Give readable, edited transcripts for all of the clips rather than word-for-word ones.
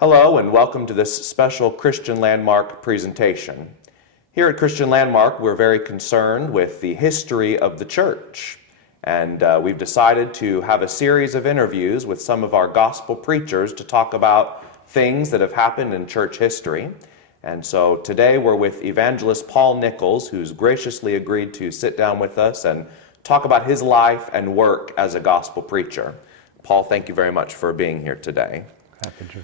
Hello and welcome to this special Christian Landmark presentation. Here at Christian Landmark, we're very concerned with the history of the church. And we've decided to have a series of interviews with some of our gospel preachers to talk about things that have happened in church history. And so today we're with Evangelist Paul Nichols, who's graciously agreed to sit down with us and talk about his life and work as a gospel preacher. Paul, thank you very much for being here today. Happy to.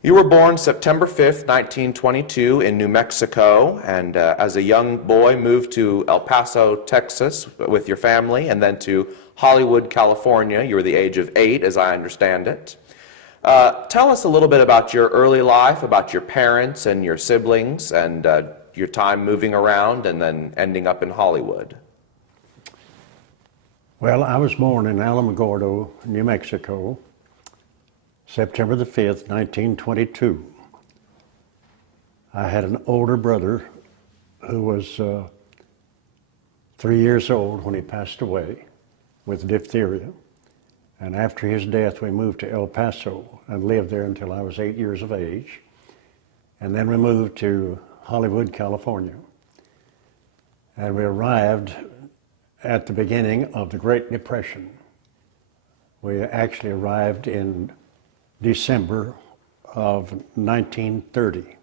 You were born September 5th, 1922 in New Mexico, and as a young boy moved to El Paso, Texas with your family, and then to Hollywood, California. You were the age of 8, as I understand it. Tell us a little bit about your early life, about your parents and your siblings, and your time moving around and then ending up in Hollywood. Well, I was born in Alamogordo, New Mexico, September the 5th, 1922. I had an older brother who was 3 years old when he passed away with diphtheria. And after his death, we moved to El Paso and lived there until I was 8 years of age. And then we moved to Hollywood, California. And we arrived at the beginning of the Great Depression. We actually arrived in December of 1930.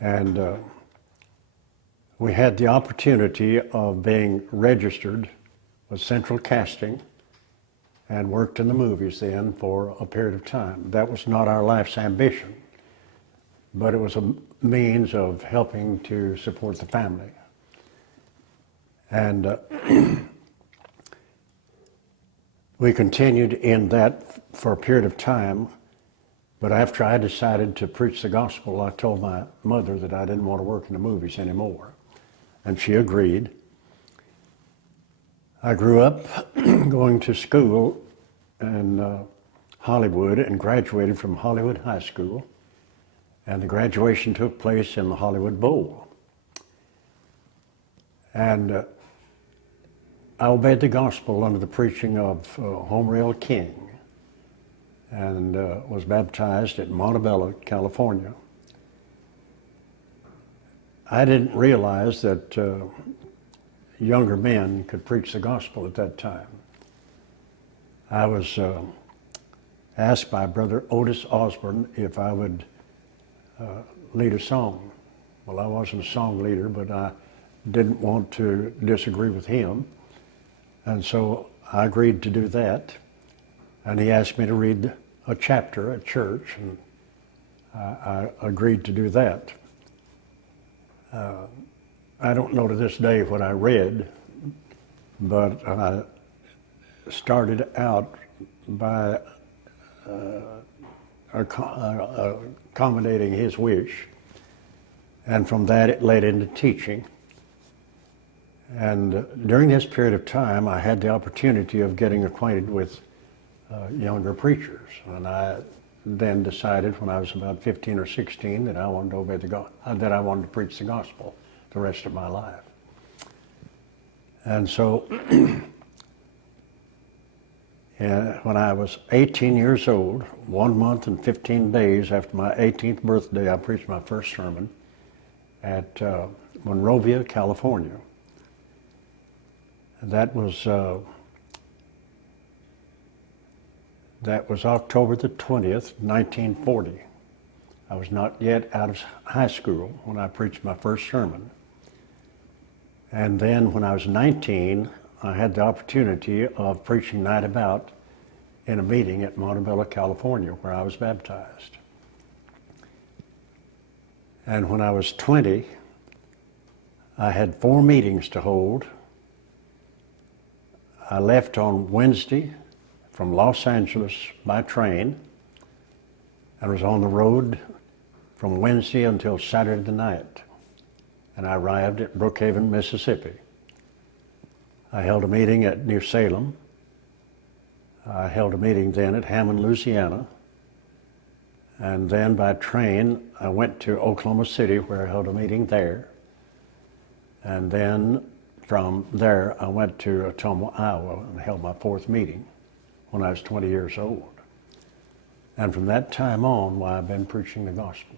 And we had the opportunity of being registered with Central Casting and worked in the movies then for a period of time. That was not our life's ambition, but it was a means of helping to support the family. And we continued in that for a period of time, but after I decided to preach the gospel, I told my mother that I didn't want to work in the movies anymore, and she agreed. I grew up going to school in Hollywood and graduated from Hollywood High School, and the graduation took place in the Hollywood Bowl. And I obeyed the gospel under the preaching of Homer King, and was baptized at Montebello, California. I didn't realize that younger men could preach the gospel at that time. I was asked by Brother Otis Osborne if I would lead a song. Well, I wasn't a song leader, but I didn't want to disagree with him. And so I agreed to do that. And he asked me to read a chapter at church, and I agreed to do that. I don't know to this day what I read, but I started out by accommodating his wish, and from that it led into teaching. And during this period of time, I had the opportunity of getting acquainted with younger preachers. And I then decided when I was about 15 or 16 that I wanted to obey that I wanted to preach the gospel the rest of my life. And so when I was 18 years old, 1 month and 15 days after my 18th birthday, I preached my first sermon at Monrovia, California. That was October the 20th, 1940. I was not yet out of high school when I preached my first sermon. And then when I was 19, I had the opportunity of preaching night about in a meeting at Montebello, California, where I was baptized. And when I was 20, I had 4 meetings to hold. I left on Wednesday from Los Angeles by train and was on the road from Wednesday until Saturday night. And I arrived at Brookhaven, Mississippi. I held a meeting at New Salem. I held a meeting then at Hammond, Louisiana. And then by train, I went to Oklahoma City, where I held a meeting there. And then from there, I went to Ottumwa, Iowa, and held my 4th meeting when I was 20 years old. And from that time on, why, I've been preaching the gospel.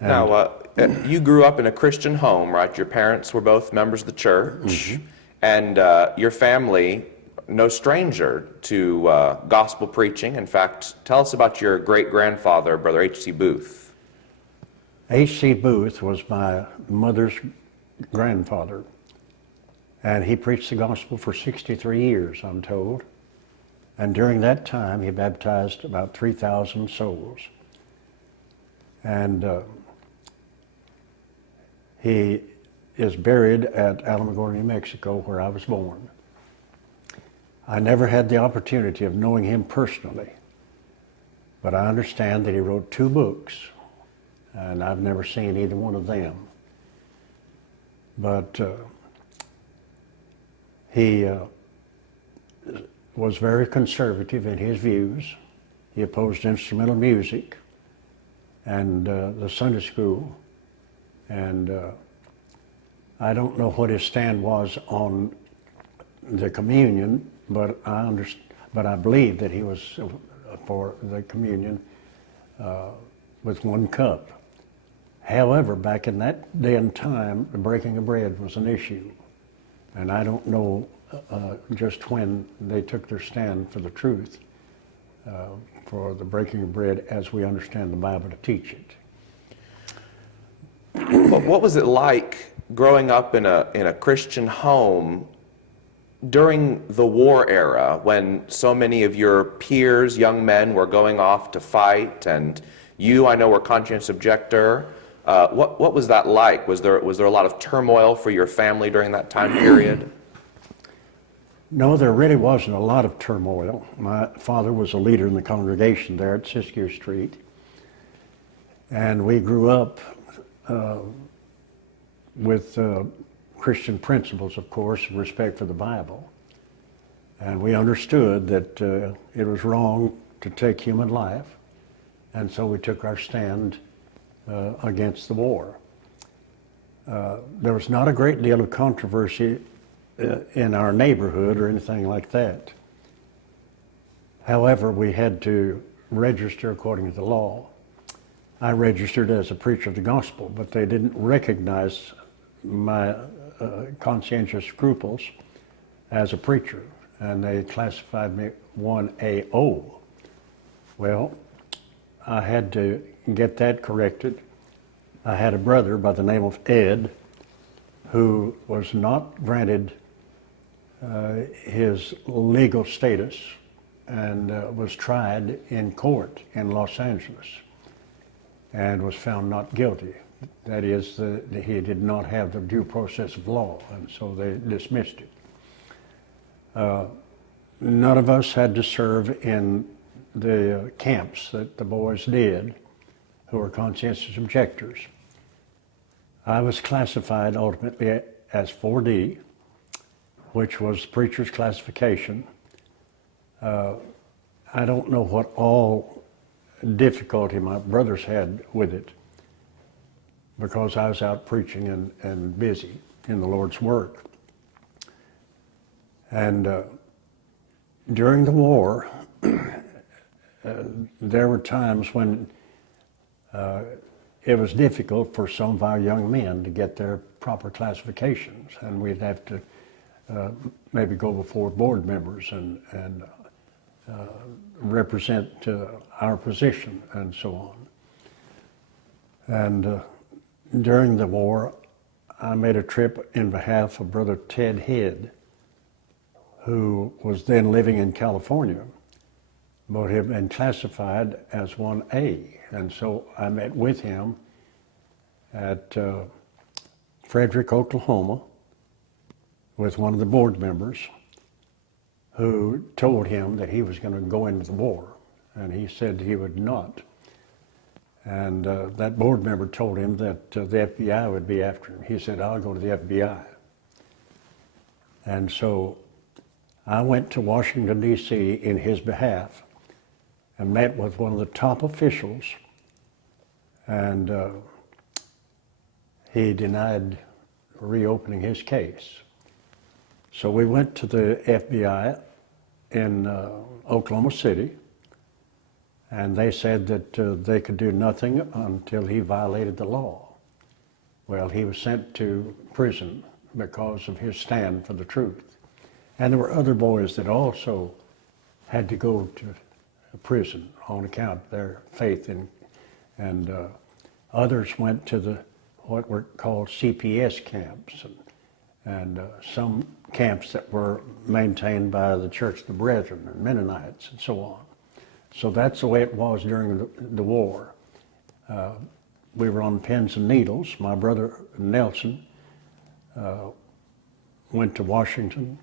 And Now, you grew up in a Christian home, right? Your parents were both members of the church, and your family, no stranger to gospel preaching. In fact, tell us about your great-grandfather, Brother H.C. Booth. H.C. Booth was my mother's grandfather, and he preached the gospel for 63 years, I'm told. And during that time, he baptized about 3,000 souls. And he is buried at Alamogordo, New Mexico, where I was born. I never had the opportunity of knowing him personally, but I understand that he wrote 2 books, and I've never seen either one of them. But he was very conservative in his views. He opposed instrumental music and the Sunday school. And I don't know what his stand was on the communion, but I believe that he was for the communion with 1 cup. However, back in that day and time, the breaking of bread was an issue. And I don't know just when they took their stand for the truth, for the breaking of bread as we understand the Bible to teach it. What was it like growing up in a Christian home during the war era, when so many of your peers, young men, were going off to fight, and you, I know, were conscientious objector? What was that like? Was there a lot of turmoil for your family during that time period? No, there really wasn't a lot of turmoil. My father was a leader in the congregation there at Siskiyou Street, and we grew up with Christian principles, of course, and respect for the Bible. And we understood that it was wrong to take human life, and so we took our stand against the war. There was not a great deal of controversy in our neighborhood or anything like that. However, we had to register according to the law. I registered as a preacher of the gospel, but they didn't recognize my conscientious scruples as a preacher, and they classified me 1AO. Well, I had to get that corrected. I had a brother by the name of Ed who was not granted his legal status and was tried in court in Los Angeles and was found not guilty. That is, he did not have the due process of law, and so they dismissed it. None of us had to serve in the camps that the boys did who were conscientious objectors. I was classified ultimately as 4D, which was preacher's classification. I don't know what all difficulty my brothers had with it, because I was out preaching and busy in the Lord's work. And during the war, there were times when it was difficult for some of our young men to get their proper classifications, and we'd have to maybe go before board members and represent our position and so on. And during the war, I made a trip in behalf of Brother Ted Head, who was then living in California, but had been classified as 1A. And so I met with him at Frederick, Oklahoma, with one of the board members who told him that he was going to go into the war, and he said he would not. And that board member told him that the FBI would be after him. He said, "I'll go to the FBI." And so I went to Washington, D.C. in his behalf and met with one of the top officials, and he denied reopening his case. So we went to the FBI in Oklahoma City, and they said that they could do nothing until he violated the law. Well, he was sent to prison because of his stand for the truth. And there were other boys that also had to go to prison on account of their faith in, and others went to the what were called CPS camps, and some camps that were maintained by the Church of the Brethren and Mennonites and so on. So that's the way it was during the war. We were on pins and needles. My brother Nelson went to Washington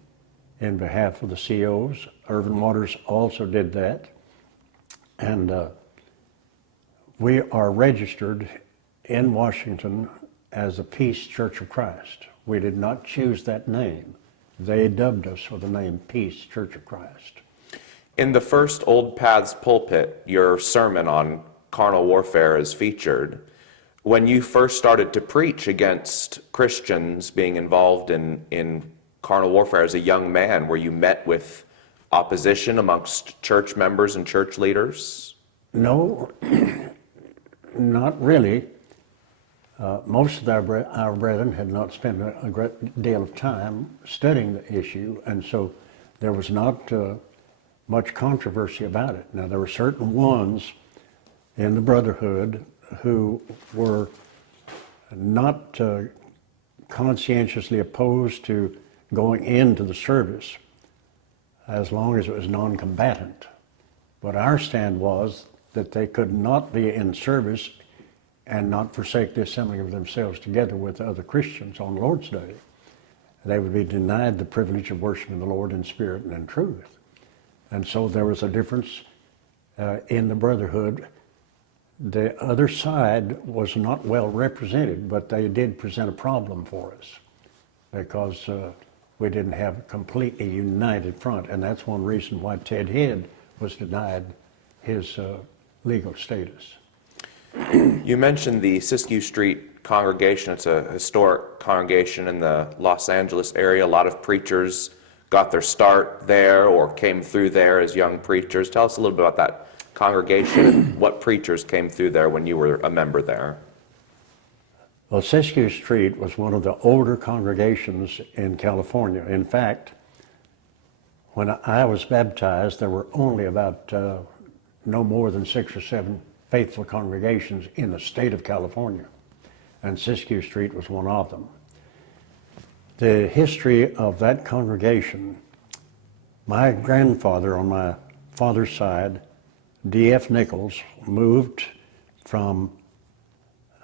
in behalf of the COs. Irvin Waters also did that. And we are registered in Washington as the Peace Church of Christ. We did not choose that name. They dubbed us with the name Peace Church of Christ. In the first Old Paths pulpit, your sermon on carnal warfare is featured. When you first started to preach against Christians being involved in carnal warfare as a young man, were you met with opposition amongst church members and church leaders? No, not really. Most of our brethren had not spent a great deal of time studying the issue, and so there was not much controversy about it. Now, there were certain ones in the brotherhood who were not conscientiously opposed to going into the service as long as it was non-combatant. But our stand was that they could not be in service and not forsake the assembling of themselves together with other Christians on Lord's Day. They would be denied the privilege of worshiping the Lord in spirit and in truth. And so there was a difference in the brotherhood. The other side was not well represented, but they did present a problem for us because we didn't have a completely united front, and that's one reason why Ted Head was denied his legal status. You mentioned the Siskiyou Street congregation. It's a historic congregation in the Los Angeles area. A lot of preachers got their start there or came through there as young preachers. Tell us a little bit about that congregation and what preachers came through there when you were a member there. Well, Siskiyou Street was one of the older congregations in California. In fact, when I was baptized, there were only about no more than 6 or 7 faithful congregations in the state of California, and Siskiyou Street was one of them. The history of that congregation, my grandfather on my father's side, D.F. Nichols, moved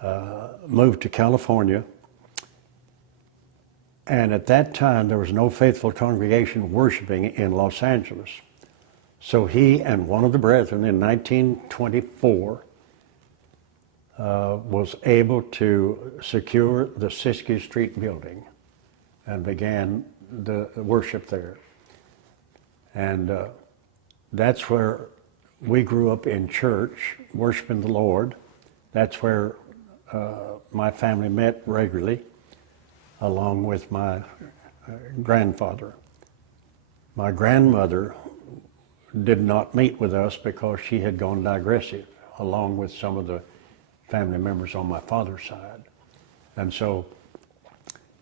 to California, and at that time there was no faithful congregation worshiping in Los Angeles. So he and one of the brethren in 1924 was able to secure the Siskiyou Street building and began the worship there. And that's where we grew up in church, worshiping the Lord. That's where my family met regularly, along with my grandfather. My grandmother did not meet with us because she had gone digressive, along with some of the family members on my father's side. And so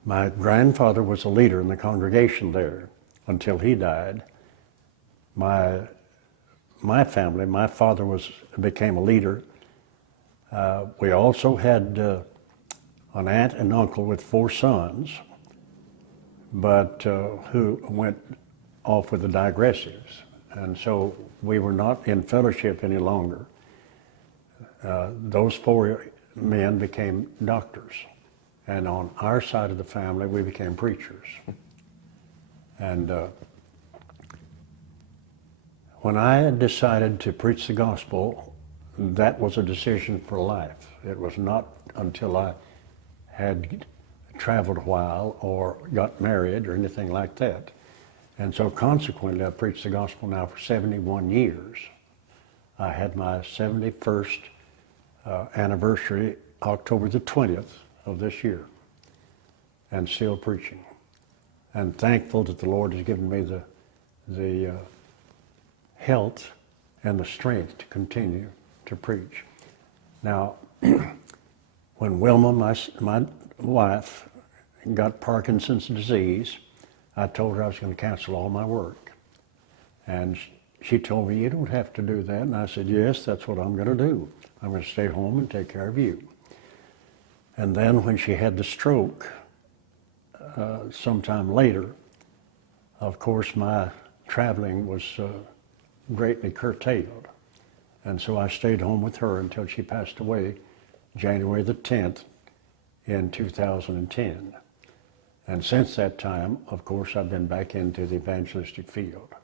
my grandfather was a leader in the congregation there until he died. My family, my father became a leader. We also had an aunt and uncle with 4 sons, but who went off with the digressives. And so we were not in fellowship any longer. Those 4 men became doctors. And on our side of the family, we became preachers. And when I decided to preach the gospel, that was a decision for life. It was not until I had traveled a while or got married or anything like that. And so consequently, I preached the gospel now for 71 years. I had my 71st anniversary, October the 20th of this year, and still preaching. And thankful that the Lord has given me the health and the strength to continue to preach. Now, when Wilma, my wife, got Parkinson's disease, I told her I was going to cancel all my work. And she told me, "You don't have to do that." And I said, "Yes, that's what I'm going to do. I'm going to stay home and take care of you." And then when she had the stroke, sometime later, of course, my traveling was greatly curtailed. And so I stayed home with her until she passed away January the 10th in 2010. And since that time, of course, I've been back into the evangelistic field.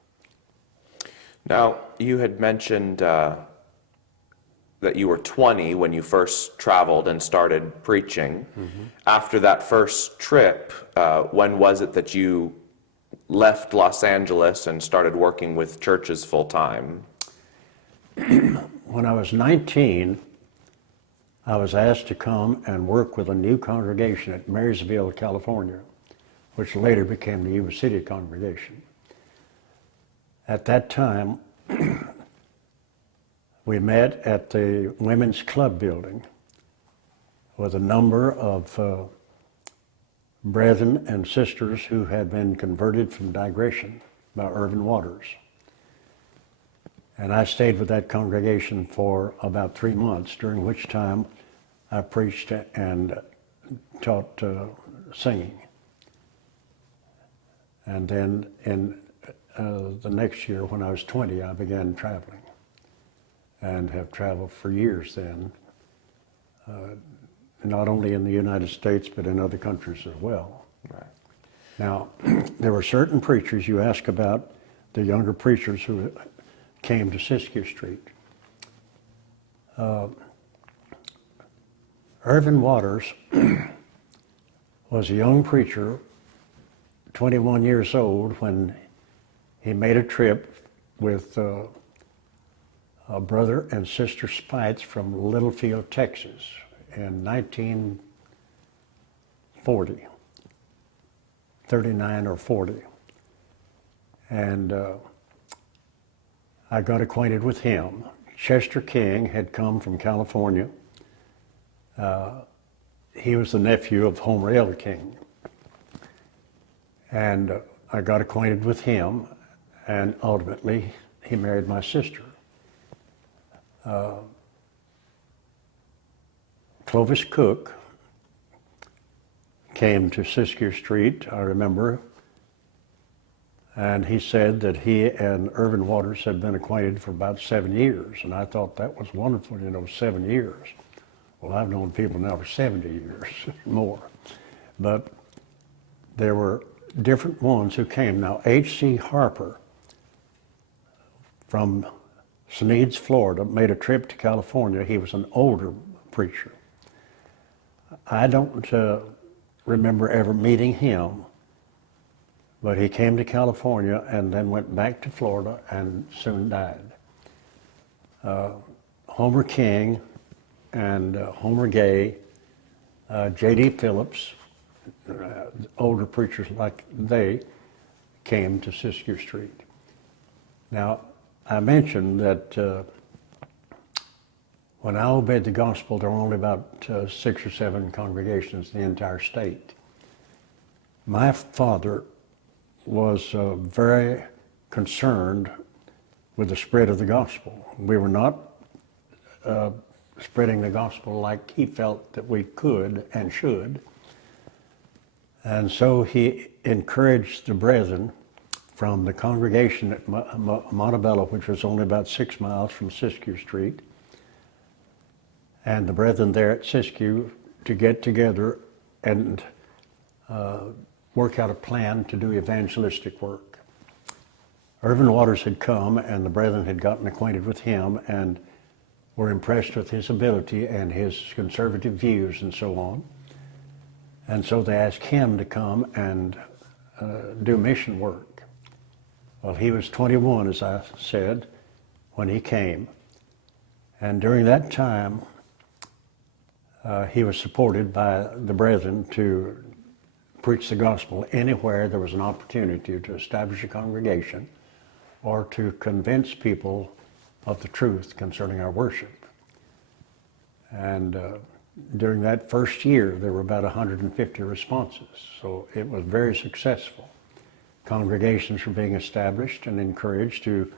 Now, you had mentioned that you were 20 when you first traveled and started preaching. Mm-hmm. After that first trip, when was it that you left Los Angeles and started working with churches full time? When I was 19, I was asked to come and work with a new congregation at Marysville, California, which later became the Yuba City congregation. At that time, we met at the Women's Club building with a number of brethren and sisters who had been converted from digression by Irvin Waters. And I stayed with that congregation for about 3 months, during which time I preached and taught singing. And then in the next year, when I was 20, I began traveling, and have traveled for years then, not only in the United States, but in other countries as well. Right. Now, there were certain preachers, you ask about the younger preachers who came to Siskiyou Street. Irvin Waters was a young preacher, 21 years old, when he made a trip with a brother and sister Spites from Littlefield, Texas in 1940, 39 or 40. And I got acquainted with him. Chester King had come from California. He was the nephew of Homer L. King. And I got acquainted with him, and ultimately he married my sister. Clovis Cook came to Siskiyou Street, I remember, and he said that he and Irvin Waters had been acquainted for about 7 years, and I thought that was wonderful, 7 years. Well, I've known people now for 70 years, more. But there were different ones who came. Now, H.C. Harper from Sneads, Florida, made a trip to California. He was an older preacher. I don't remember ever meeting him, but he came to California and then went back to Florida and soon died. Homer King and Homer Gay, J.D. Phillips, older preachers like they, came to Siskiyou Street. Now, I mentioned that when I obeyed the gospel, there were only about 6 or 7 congregations in the entire state. My father was very concerned with the spread of the gospel. We were not spreading the gospel like he felt that we could and should. And so he encouraged the brethren from the congregation at Montebello, which was only about 6 miles from Siskiyou Street, and the brethren there at Siskiyou to get together and work out a plan to do evangelistic work. Irvin Waters had come, and the brethren had gotten acquainted with him and were impressed with his ability and his conservative views and so on. And so they asked him to come and do mission work. Well, he was 21, as I said, when he came. And during that time, he was supported by the brethren to preach the gospel anywhere there was an opportunity to establish a congregation or to convince people of the truth concerning our worship. And during that first year, there were about 150 responses, so it was very successful. Congregations were being established and encouraged to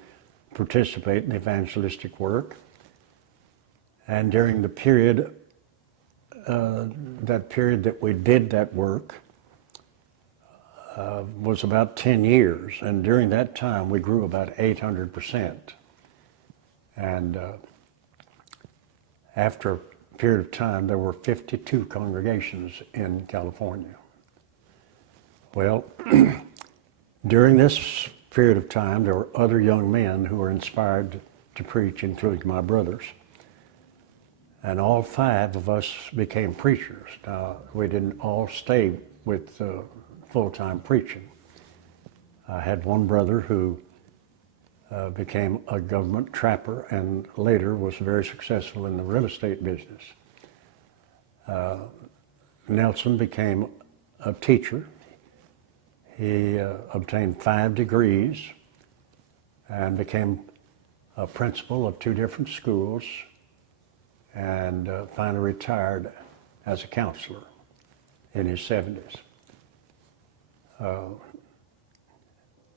participate in evangelistic work. And during the period, that we did that work was about 10 years. And during that time, we grew about 800%. And after a period of time, there were 52 congregations in California. Well, during this period of time, there were other young men who were inspired to preach, including my brothers. And all 5 of us became preachers. Now, we didn't all stay with full-time preaching. I had one brother who became a government trapper and later was very successful in the real estate business. Nelson became a teacher. He obtained 5 degrees and became a principal of 2 different schools, and finally retired as a counselor in his 70s.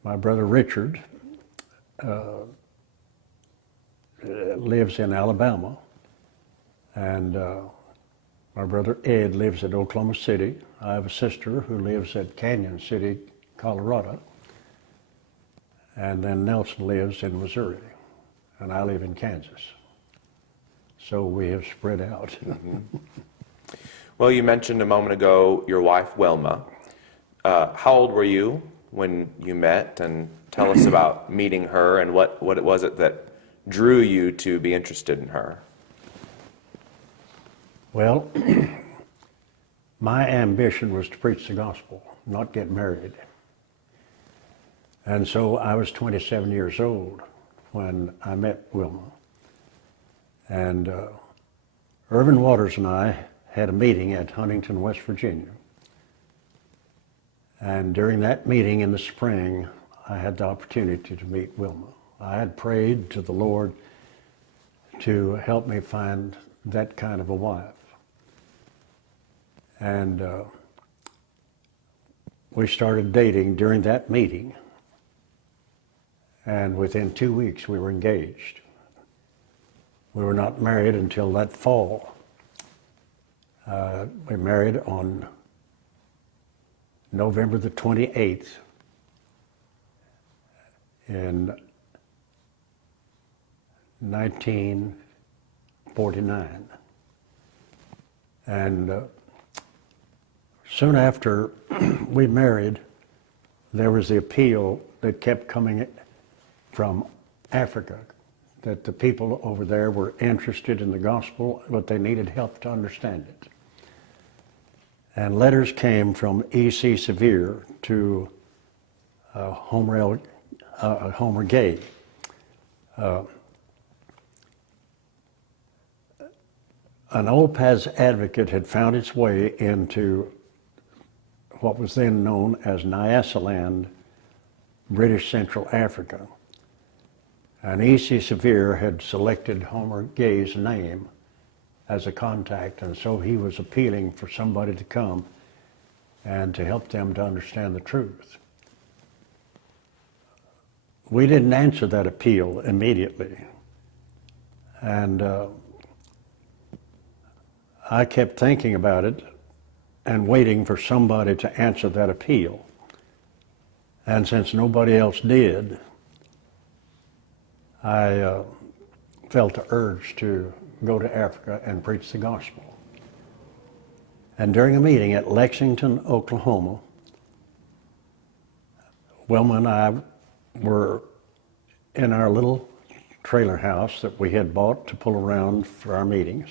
My brother Richard lives in Alabama, and my brother Ed lives at Oklahoma City. I have a sister who lives at Canyon City, Colorado, and then Nelson lives in Missouri, and I live in Kansas. So we have spread out. Well, you mentioned a moment ago your wife, Wilma. How old were you when you met? And tell us about meeting her and what it was that drew you to be interested in her. Well, my ambition was to preach the gospel, not get married. And so I was 27 years old when I met Wilma. And Irvin Waters and I had a meeting at Huntington, West Virginia. And during that meeting in the spring, I had the opportunity to meet Wilma. I had prayed to the Lord to help me find that kind of a wife. And we started dating during that meeting. And within 2 weeks, we were engaged. We were not married until that fall. We married on November the 28th in 1949. And soon after we married, there was the appeal that kept coming from Africa, that the people over there were interested in the gospel, but they needed help to understand it. And letters came from E.C. Sevier to Homer Gay. An OPAS advocate had found its way into what was then known as Nyasaland, British Central Africa. And E.C. Sevier had selected Homer Gay's name as a contact, and so he was appealing for somebody to come and to help them to understand the truth. We didn't answer that appeal immediately, and I kept thinking about it and waiting for somebody to answer that appeal. And since nobody else did, I felt the urge to go to Africa and preach the gospel. And during a meeting at Lexington, Oklahoma, Wilma and I were in our little trailer house that we had bought to pull around for our meetings.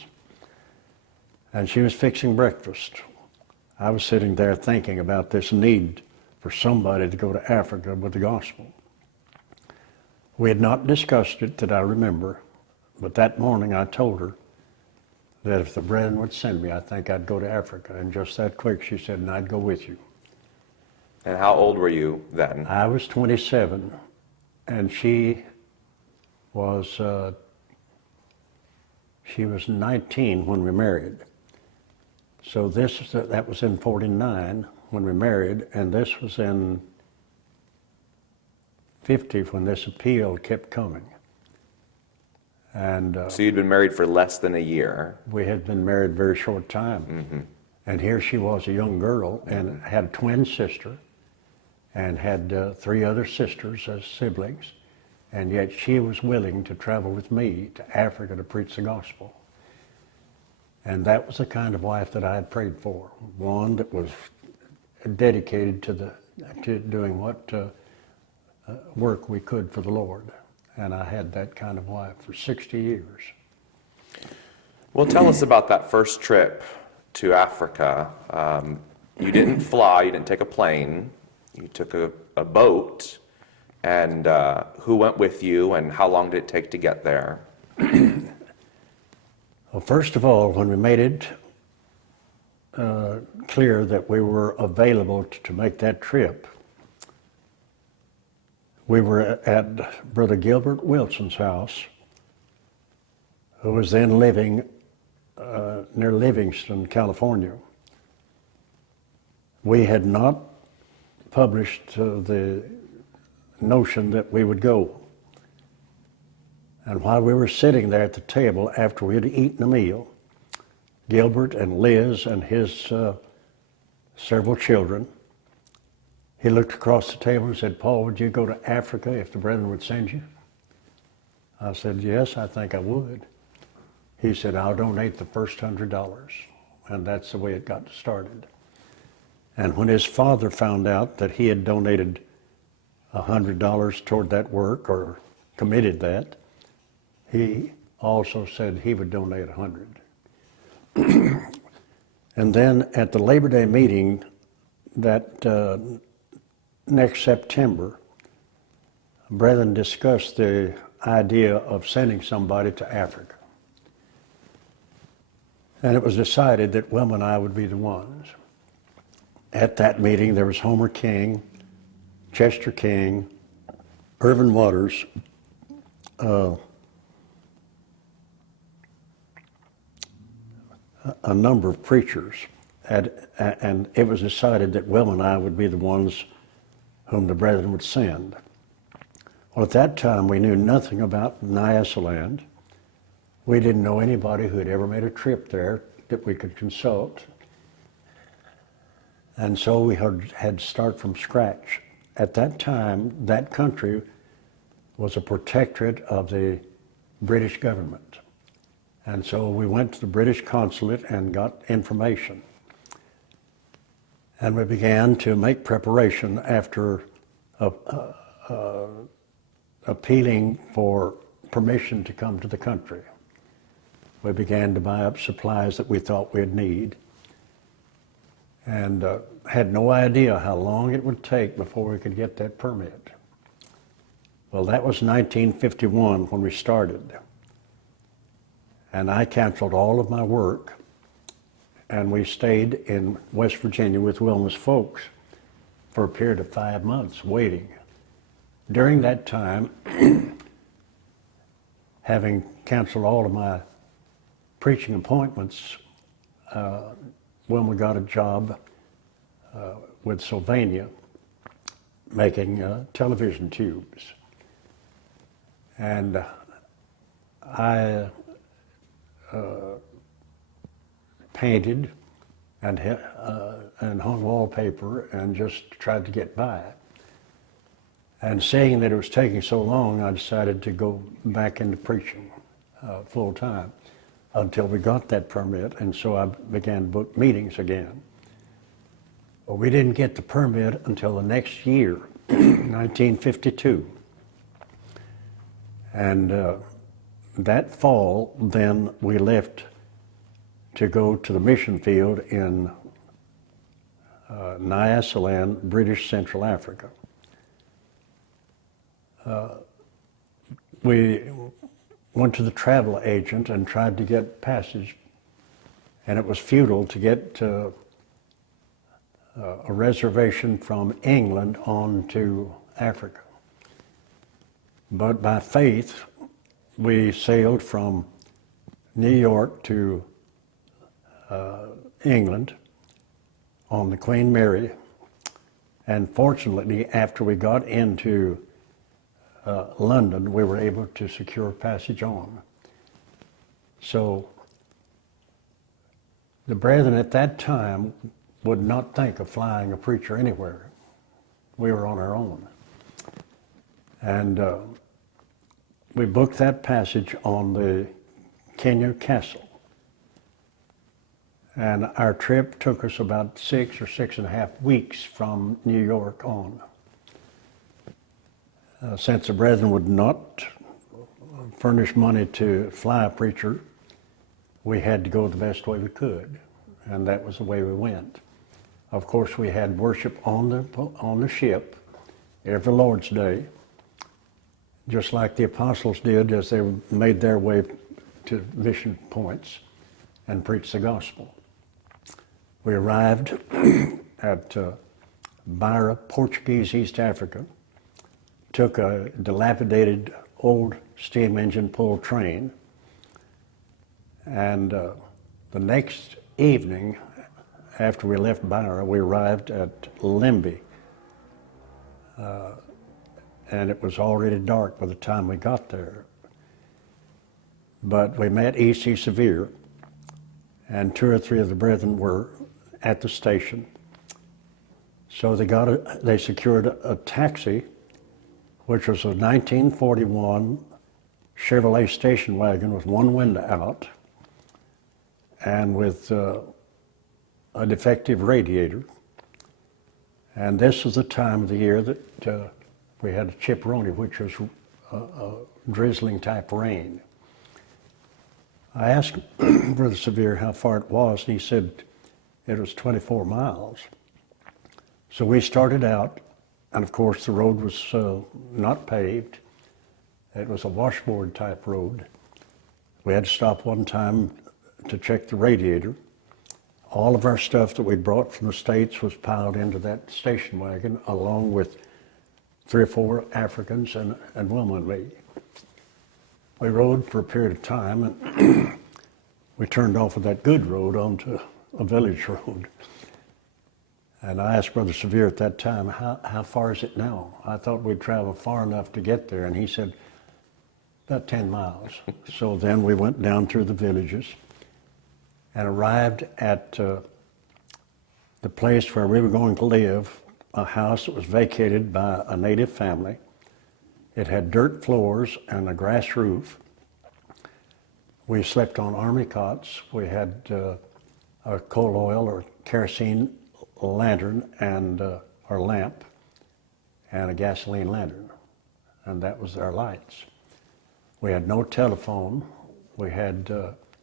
And she was fixing breakfast. I was sitting there thinking about this need for somebody to go to Africa with the gospel. We had not discussed it that I remember, but that morning I told her that if the brethren would send me, I think I'd go to Africa. And just that quick, she said, and I'd go with you. And how old were you then? I was 27, and she was, she was 19 when we married. So that was in 49 when we married, and this was in 50 when this appeal kept coming. And So you'd been married for less than a year. we had been married a very short time. And here she was, a young girl, and had a twin sister, and had 3 other sisters as siblings, and yet she was willing to travel with me to Africa to preach the gospel. And that was the kind of wife that I had prayed for, one that was dedicated to doing what work we could for the Lord. And I had that kind of wife for 60 years. Well, tell us about that first trip to Africa. You didn't fly, you didn't take a plane, you took a boat. And who went with you, and how long did it take to get there? Well, first of all, when we made it clear that we were available to make that trip, we were at Brother Gilbert Wilson's house, who was then living near Livingston, California. We had not published the notion that we would go. And while we were sitting there at the table after we had eaten a meal, Gilbert and Liz and his several children, he looked across the table and said, "Paul, would you go to Africa if the brethren would send you?" I said, "Yes, I think I would." He said, "I'll donate the first $100. And that's the way it got started. And when his father found out that he had donated $100 toward that work, or committed that, he also said he would donate $100. And then at the Labor Day meeting that next September, brethren discussed the idea of sending somebody to Africa. And it was decided that Wilma and I would be the ones. At that meeting, there was Homer King, Chester King, Irvin Waters, a number of preachers, and it was decided that Wilma and I would be the ones whom the brethren would send. Well, at that time, we knew nothing about Nyasaland. We didn't know anybody who had ever made a trip there that we could consult. And so we had to start from scratch. At that time, that country was a protectorate of the British government. And so we went to the British consulate and got information. And we began to make preparation after appealing for permission to come to the country. We began to buy up supplies that we thought we'd need, and had no idea how long it would take before we could get that permit. Well, that was 1951 when we started. And I canceled all of my work, and we stayed in West Virginia with Wilma's folks for a period of 5 months waiting. During that time, having canceled all of my preaching appointments, Wilma got a job with Sylvania making television tubes. And I painted and hung wallpaper and just tried to get by. And seeing that it was taking so long, I decided to go back into preaching full time until we got that permit, and so I began to book meetings again. Well, we didn't get the permit until the next year, 1952. And that fall, then we left to go to the mission field in Nyasaland, British Central Africa. We went to the travel agent and tried to get passage, and it was futile to get a reservation from England on to Africa. But by faith, we sailed from New York to England on the Queen Mary, and fortunately, after we got into London, we were able to secure passage on. So the brethren at that time would not think of flying a preacher anywhere. We were on our own. And we booked that passage on the Kenya Castle. And our trip took us about 6 or 6.5 weeks from New York on. Since the brethren would not furnish money to fly a preacher, we had to go the best way we could, and that was the way we went. Of course, we had worship on the ship every Lord's Day, just like the apostles did as they made their way to mission points and preached the gospel. We arrived at Beira, Portuguese East Africa, took a dilapidated old steam engine pulled train, and the next evening after we left Beira, we arrived at Limby, and it was already dark by the time we got there. But we met E.C. Sevier, and 2 or 3 of the brethren were at the station. So they secured a taxi, which was a 1941 Chevrolet station wagon with one window out and with a defective radiator. And this was the time of the year that we had a chipperoni, which was a drizzling type rain. I asked Brother Sevier how far it was, and he said it was 24 miles. So we started out, and of course the road was not paved. It was a washboard type road. We had to stop one time to check the radiator. All of our stuff that we brought from the States was piled into that station wagon, along with 3 or 4 Africans and Wilma and me. We rode for a period of time, and we turned off of that good road onto a village road. And I asked Brother Sevier at that time, how far is it now? I thought we'd travel far enough to get there, and he said, about 10 miles. So then we went down through the villages and arrived at the place where we were going to live, a house that was vacated by a native family. It had dirt floors and a grass roof. We slept on army cots. We had a coal oil or kerosene lantern and our lamp and a gasoline lantern, and that was our lights. We had no telephone. We had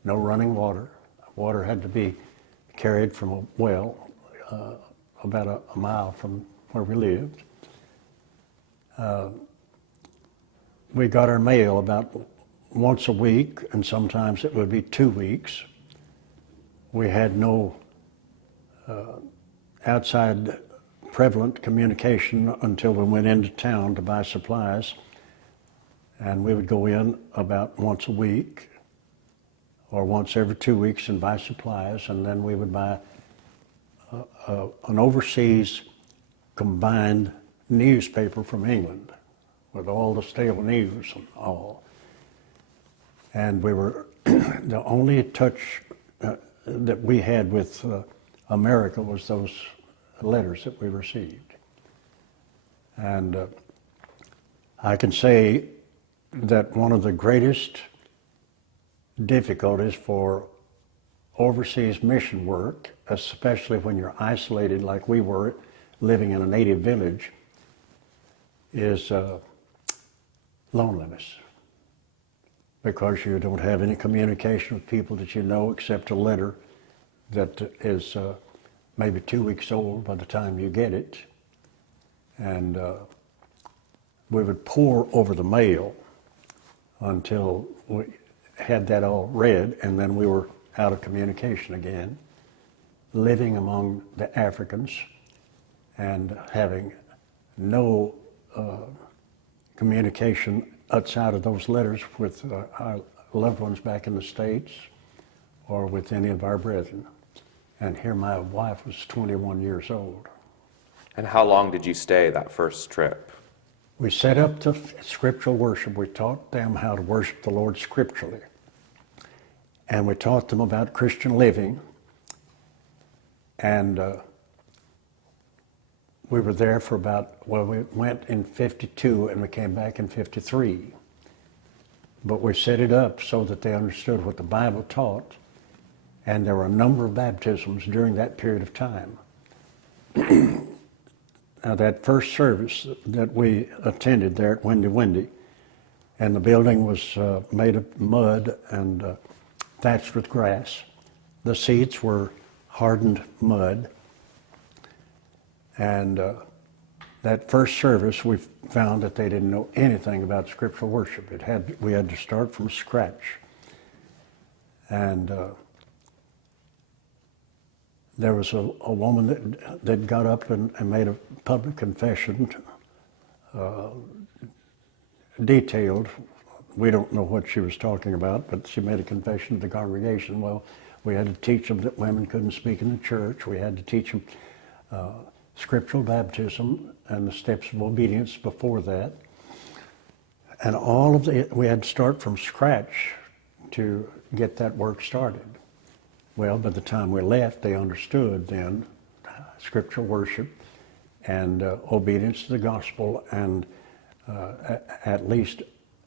no running water. Water had to be carried from a well about a mile from where we lived. We got our mail about once a week, and sometimes it would be 2 weeks. We had no outside prevalent communication until we went into town to buy supplies, and we would go in about once a week or once every 2 weeks and buy supplies, and then we would buy an overseas combined newspaper from England with all the stale news and all. And we were the only touch that we had with America was those letters that we received. And I can say that one of the greatest difficulties for overseas mission work, especially when you're isolated like we were, living in a native village, is loneliness, because you don't have any communication with people that you know except a letter that is maybe 2 weeks old by the time you get it. And we would pore over the mail until we had that all read, and then we were out of communication again, living among the Africans and having no communication outside of those letters with our loved ones back in the States or with any of our brethren. And here my wife was 21 years old. And how long did you stay that first trip? We set up the scriptural worship. We taught them how to worship the Lord scripturally. And we taught them about Christian living. And we were there for we went in 52 and we came back in 53. But we set it up so that they understood what the Bible taught. And there were a number of baptisms during that period of time. Now that first service that we attended there at Windy, and the building was made of mud and thatched with grass. The seats were hardened mud. And that first service, we found that they didn't know anything about scriptural worship. We had to start from scratch. And there was a woman that got up and made a public confession, detailed. We don't know what she was talking about, but she made a confession to the congregation. Well, we had to teach them that women couldn't speak in the church. We had to teach them scriptural baptism and the steps of obedience before that. And all of we had to start from scratch to get that work started. Well, by the time we left, they understood then scriptural worship and obedience to the gospel, and at least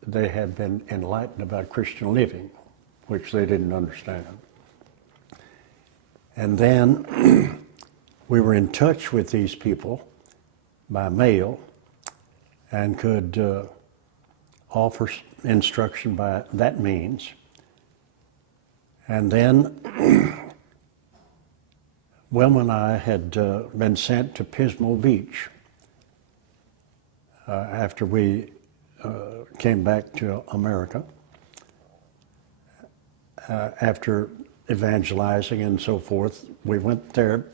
they had been enlightened about Christian living, which they didn't understand. And then we were in touch with these people by mail and could offer instruction by that means. And then Wilma and I had been sent to Pismo Beach after we came back to America, after evangelizing and so forth. We went there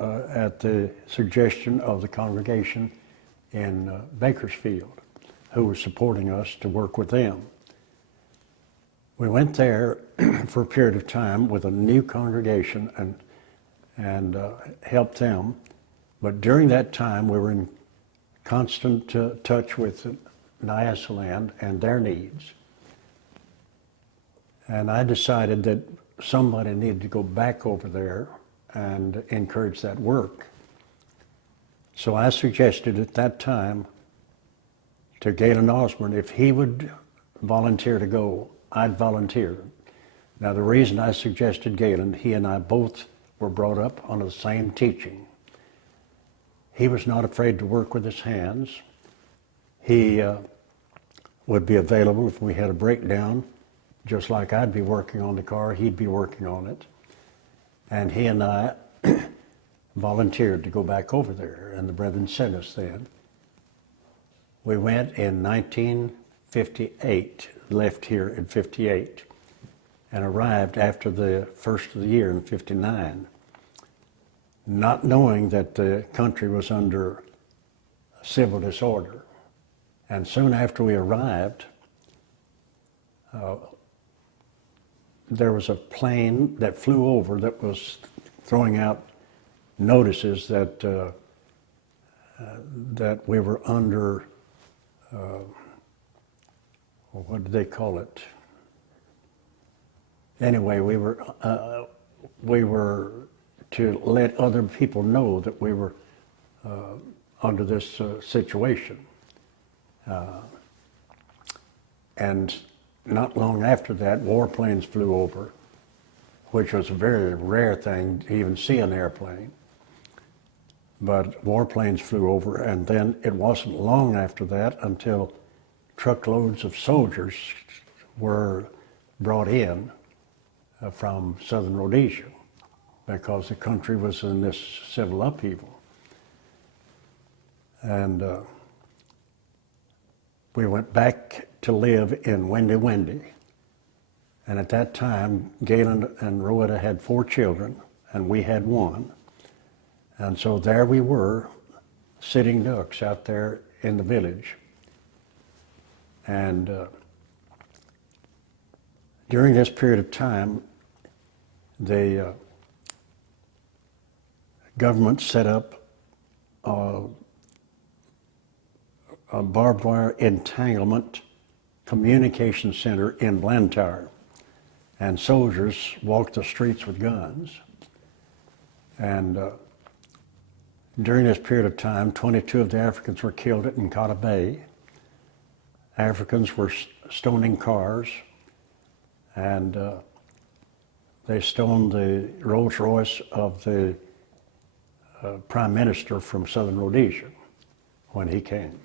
at the suggestion of the congregation in Bakersfield, who was supporting us to work with them. We went there for a period of time with a new congregation and helped them. But during that time, we were in constant touch with Nyasaland and their needs. And I decided that somebody needed to go back over there and encourage that work. So I suggested at that time to Galen Osborne, if he would volunteer to go, I'd volunteer. Now the reason I suggested Galen, he and I both were brought up under the same teaching. He was not afraid to work with his hands. He would be available if we had a breakdown, just like I'd be working on the car, he'd be working on it. And he and I volunteered to go back over there, and the brethren sent us then. We went in 1958, left here in 58, and arrived after the first of the year in 59, not knowing that the country was under civil disorder. And soon after we arrived, there was a plane that flew over that was throwing out notices that that we were under, what did they call it? Anyway, we were to let other people know that we were under this situation. And not long after that, warplanes flew over, which was a very rare thing to even see an airplane. But warplanes flew over, and then it wasn't long after that until truckloads of soldiers were brought in from southern Rhodesia, because the country was in this civil upheaval. And we went back to live in Windy. And at that time, Galen and Rowetta had 4 children, and we had 1. And so there we were, sitting ducks out there in the village. And during this period of time, the government set up a barbed wire entanglement communication center in Blantyre, and soldiers walked the streets with guns. And during this period of time, 22 of the Africans were killed at Nkata Bay. Africans were stoning cars, and they stoned the Rolls Royce of the Prime Minister from Southern Rhodesia when he came.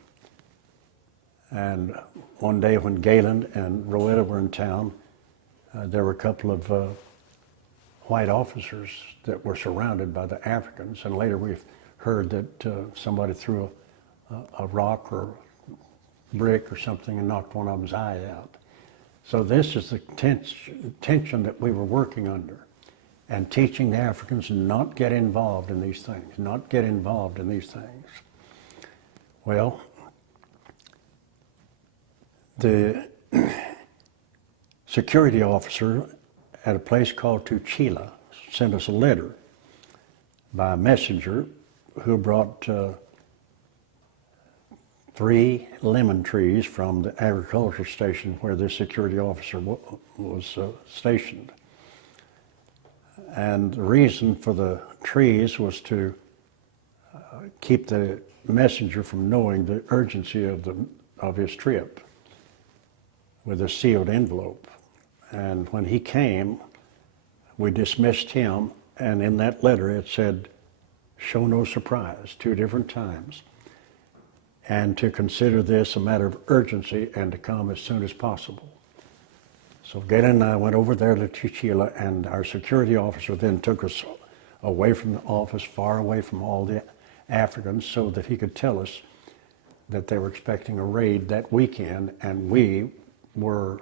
And one day when Galen and Rowetta were in town, there were a couple of white officers that were surrounded by the Africans, and later we've heard that somebody threw a rock or brick or something and knocked one of them's eye out. So this is the tension that we were working under, and teaching the Africans not get involved in these things, not get involved in these things. Well, the security officer at a place called Tuchila sent us a letter by a messenger who brought 3 lemon trees from the agricultural station where this security officer was stationed. And the reason for the trees was to keep the messenger from knowing the urgency of his trip with a sealed envelope. And when he came, we dismissed him, and in that letter it said, "Show no surprise," 2 different times, and to consider this a matter of urgency and to come as soon as possible. So Galen and I went over there to Tuchila, and our security officer then took us away from the office, far away from all the Africans, so that he could tell us that they were expecting a raid that weekend, and we were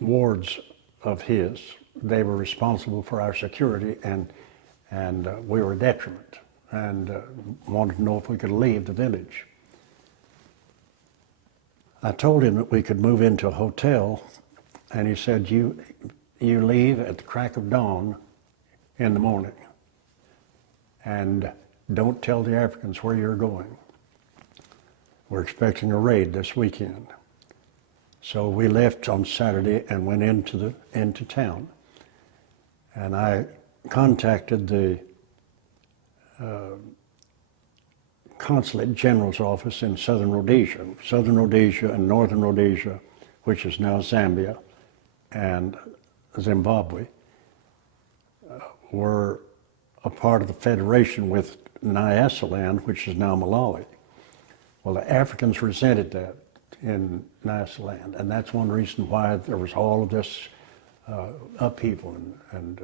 wards of his. They were responsible for our security, and we were a detriment, and wanted to know if we could leave the village. I told him that we could move into a hotel, and he said, you leave at the crack of dawn in the morning, and don't tell the Africans where you're going. We're expecting a raid this weekend. So we left on Saturday and went into town, and I contacted the Consulate General's office in Southern Rhodesia. Southern Rhodesia and Northern Rhodesia, which is now Zambia and Zimbabwe, were a part of the federation with Nyasaland, which is now Malawi. Well, the Africans resented that in Nyasaland, and that's one reason why there was all of this upheaval and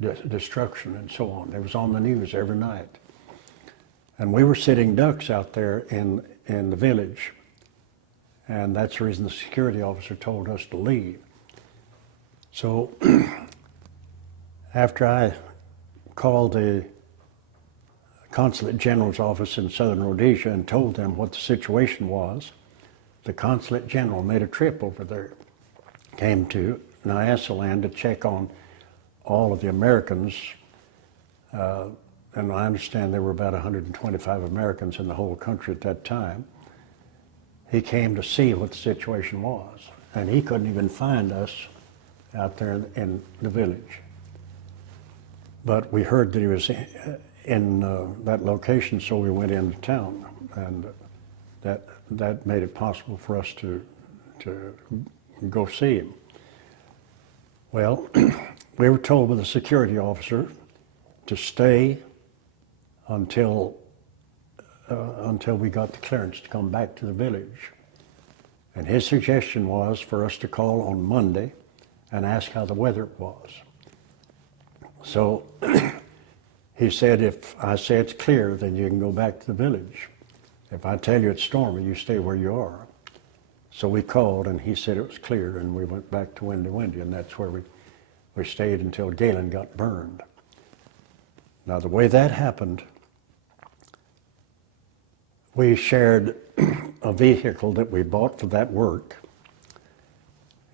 destruction and so on. It was on the news every night. And we were sitting ducks out there in the village, and that's the reason the security officer told us to leave. So after I called the Consulate General's office in Southern Rhodesia and told them what the situation was, the Consulate General made a trip over there, came to Nyasaland to check on all of the Americans, and I understand there were about 125 Americans in the whole country at that time. He came to see what the situation was, and he couldn't even find us out there in the village. But we heard that he was in that location, so we went into town, and that made it possible for us to go see him. Well, we were told by the security officer to stay until we got the clearance to come back to the village. And his suggestion was for us to call on Monday and ask how the weather was. So he said, if I say it's clear, then you can go back to the village. If I tell you it's stormy, you stay where you are. So we called, and he said it was clear, and we went back to Windy, and that's where we stayed until Galen got burned. Now, the way that happened, we shared a vehicle that we bought for that work.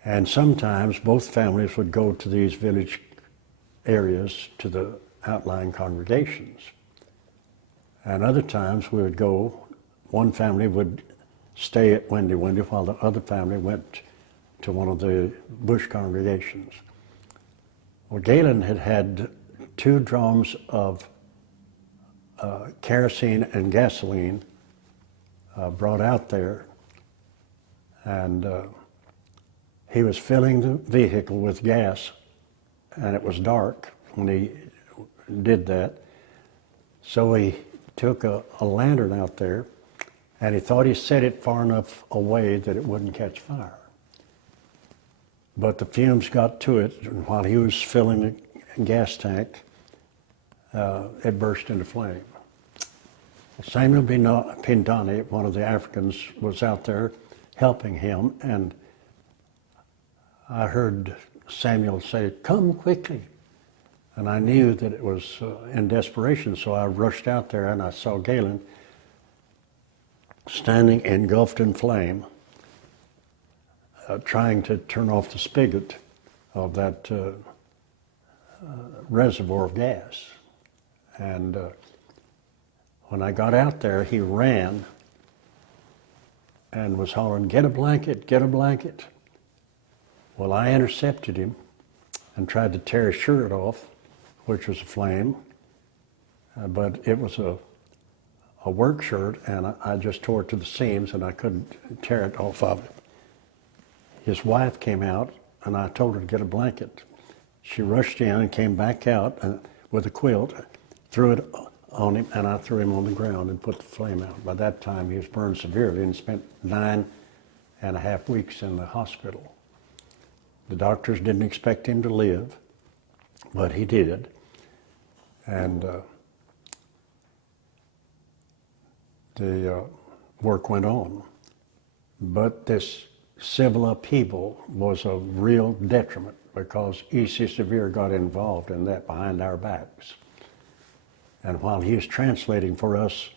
And sometimes both families would go to these village areas to the outlying congregations. And other times we would go, one family would stay at Wendy while the other family went to one of the bush congregations. Well, Galen had 2 drums of kerosene and gasoline brought out there, and he was filling the vehicle with gas, and it was dark when he did that. So he took a lantern out there, and he thought he set it far enough away that it wouldn't catch fire. But the fumes got to it, and while he was filling the gas tank, it burst into flame. Samuel Pindani, one of the Africans, was out there helping him, and I heard Samuel say, "Come quickly." And I knew that it was in desperation, so I rushed out there and I saw Galen standing engulfed in flame, trying to turn off the spigot of that reservoir of gas. And when I got out there, he ran and was hollering, "Get a blanket, get a blanket." Well, I intercepted him and tried to tear his shirt off, which was aflame, but it was a work shirt, and I just tore it to the seams, and I couldn't tear it off of it. His wife came out, and I told her to get a blanket. She rushed in and came back out with a quilt, threw it on him, and I threw him on the ground and put the flame out. By that time, he was burned severely and spent 9.5 weeks in the hospital. The doctors didn't expect him to live, but he did. And the work went on. But this civil upheaval was a real detriment because E.C. Sevier got involved in that behind our backs. And while he was translating for us,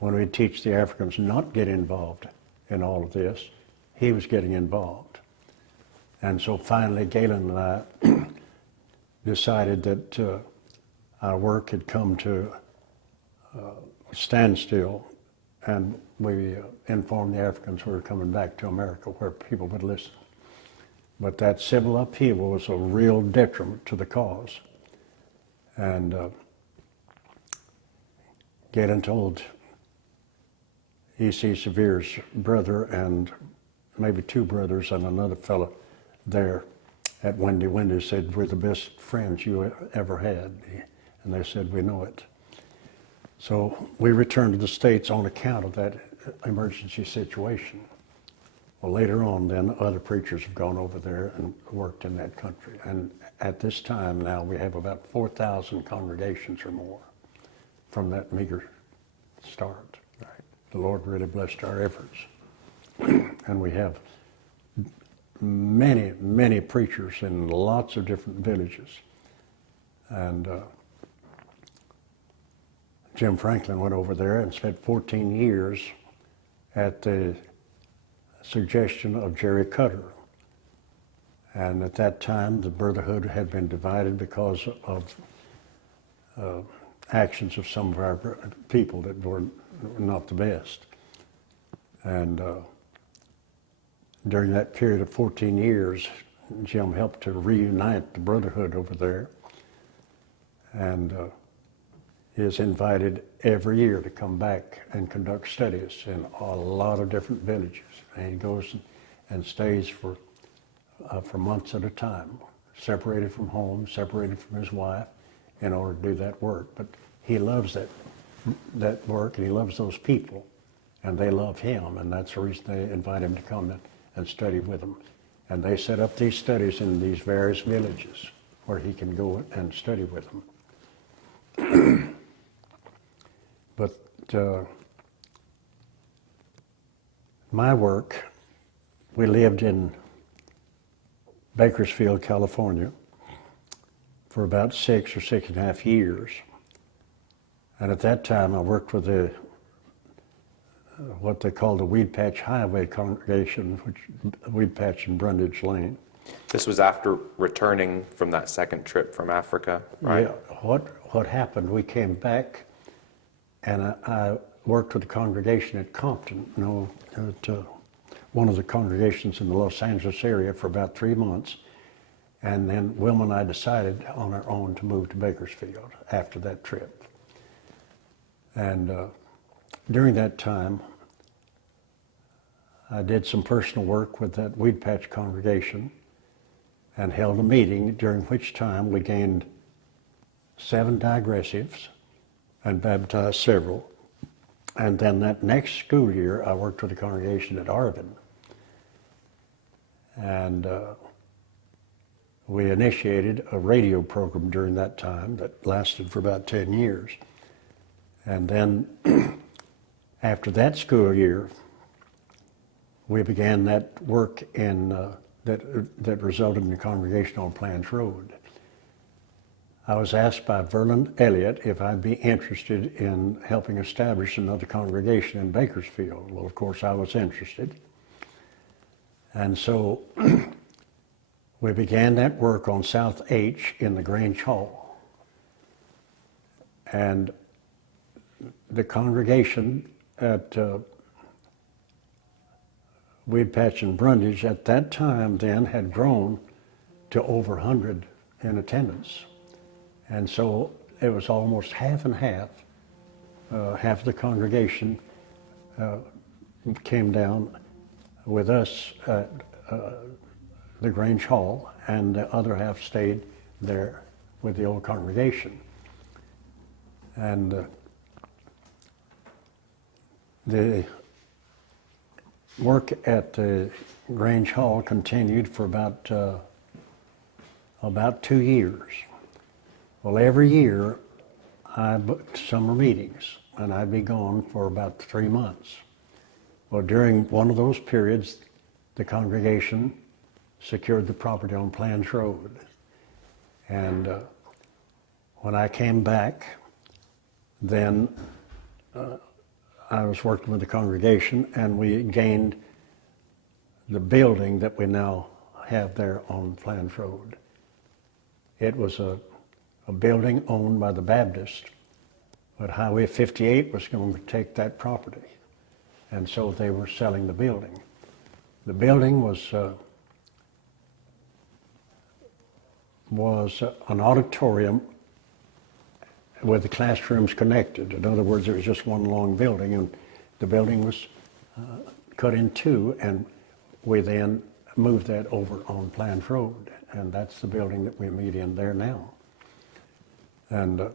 when we teach the Africans not get involved in all of this, he was getting involved. And so finally, Galen and I decided that our work had come to a standstill, and we informed the Africans we were coming back to America where people would listen. But that civil upheaval was a real detriment to the cause. And Galen told E.C. Sevier's brother and maybe 2 brothers and another fellow there at Wendy said, "We're the best friends you ever had." And they said, "We know it." So we returned to the States on account of that emergency situation. Well, later on then, other preachers have gone over there and worked in that country. And at this time now, we have about 4,000 congregations or more from that meager start. Right. The Lord really blessed our efforts. And we have many preachers in lots of different villages. And Jim Franklin went over there and spent 14 years at the suggestion of Jerry Cutter. And at that time, the brotherhood had been divided because of actions of some of our people that were not the best. And during that period of 14 years, Jim helped to reunite the brotherhood over there, and is invited every year to come back and conduct studies in a lot of different villages. And he goes and stays for months at a time, separated from home, separated from his wife, in order to do that work. But he loves that work, and he loves those people, and they love him, and that's the reason they invite him to come in and study with them. And they set up these studies in these various villages where he can go and study with them. But my work, we lived in Bakersfield, California for about 6 or 6.5 years. And at that time I worked with the what they call the Weed Patch Highway congregation, which Weed Patch and Brundage Lane. This was after returning from that second trip from Africa, right? Yeah, what happened, we came back, and I worked with the congregation at Compton, at one of the congregations in the Los Angeles area for about 3 months. And then Wilma and I decided on our own to move to Bakersfield after that trip. And during that time, I did some personal work with that Weed Patch congregation and held a meeting during which time we gained 7 digressives and baptized several. And then that next school year, I worked with the congregation at Arvin. And we initiated a radio program during that time that lasted for about 10 years. And then after that school year, we began that work that resulted in the congregation on Plans Road. I was asked by Vernon Elliott if I'd be interested in helping establish another congregation in Bakersfield. Well, of course, I was interested. And so we began that work on South H in the Grange Hall. And the congregation at Weed Patch and Brundage at that time then had grown to over 100 in attendance. And so it was almost half and half. Half of the congregation came down with us at the Grange Hall, and the other half stayed there with the old congregation. And the work at the Grange Hall continued for about 2 years. Well, every year I booked summer meetings, and I'd be gone for about 3 months. Well, during one of those periods, the congregation secured the property on Plans Road. And when I came back, then I was working with the congregation, and we gained the building that we now have there on Plans Road. It was a building owned by the Baptist, but Highway 58 was going to take that property. And so they were selling the building. The building was an auditorium with the classrooms connected. In other words, it was just one long building, and the building was cut in two, and we then moved that over on Plans Road, and that's the building that we meet in there now. And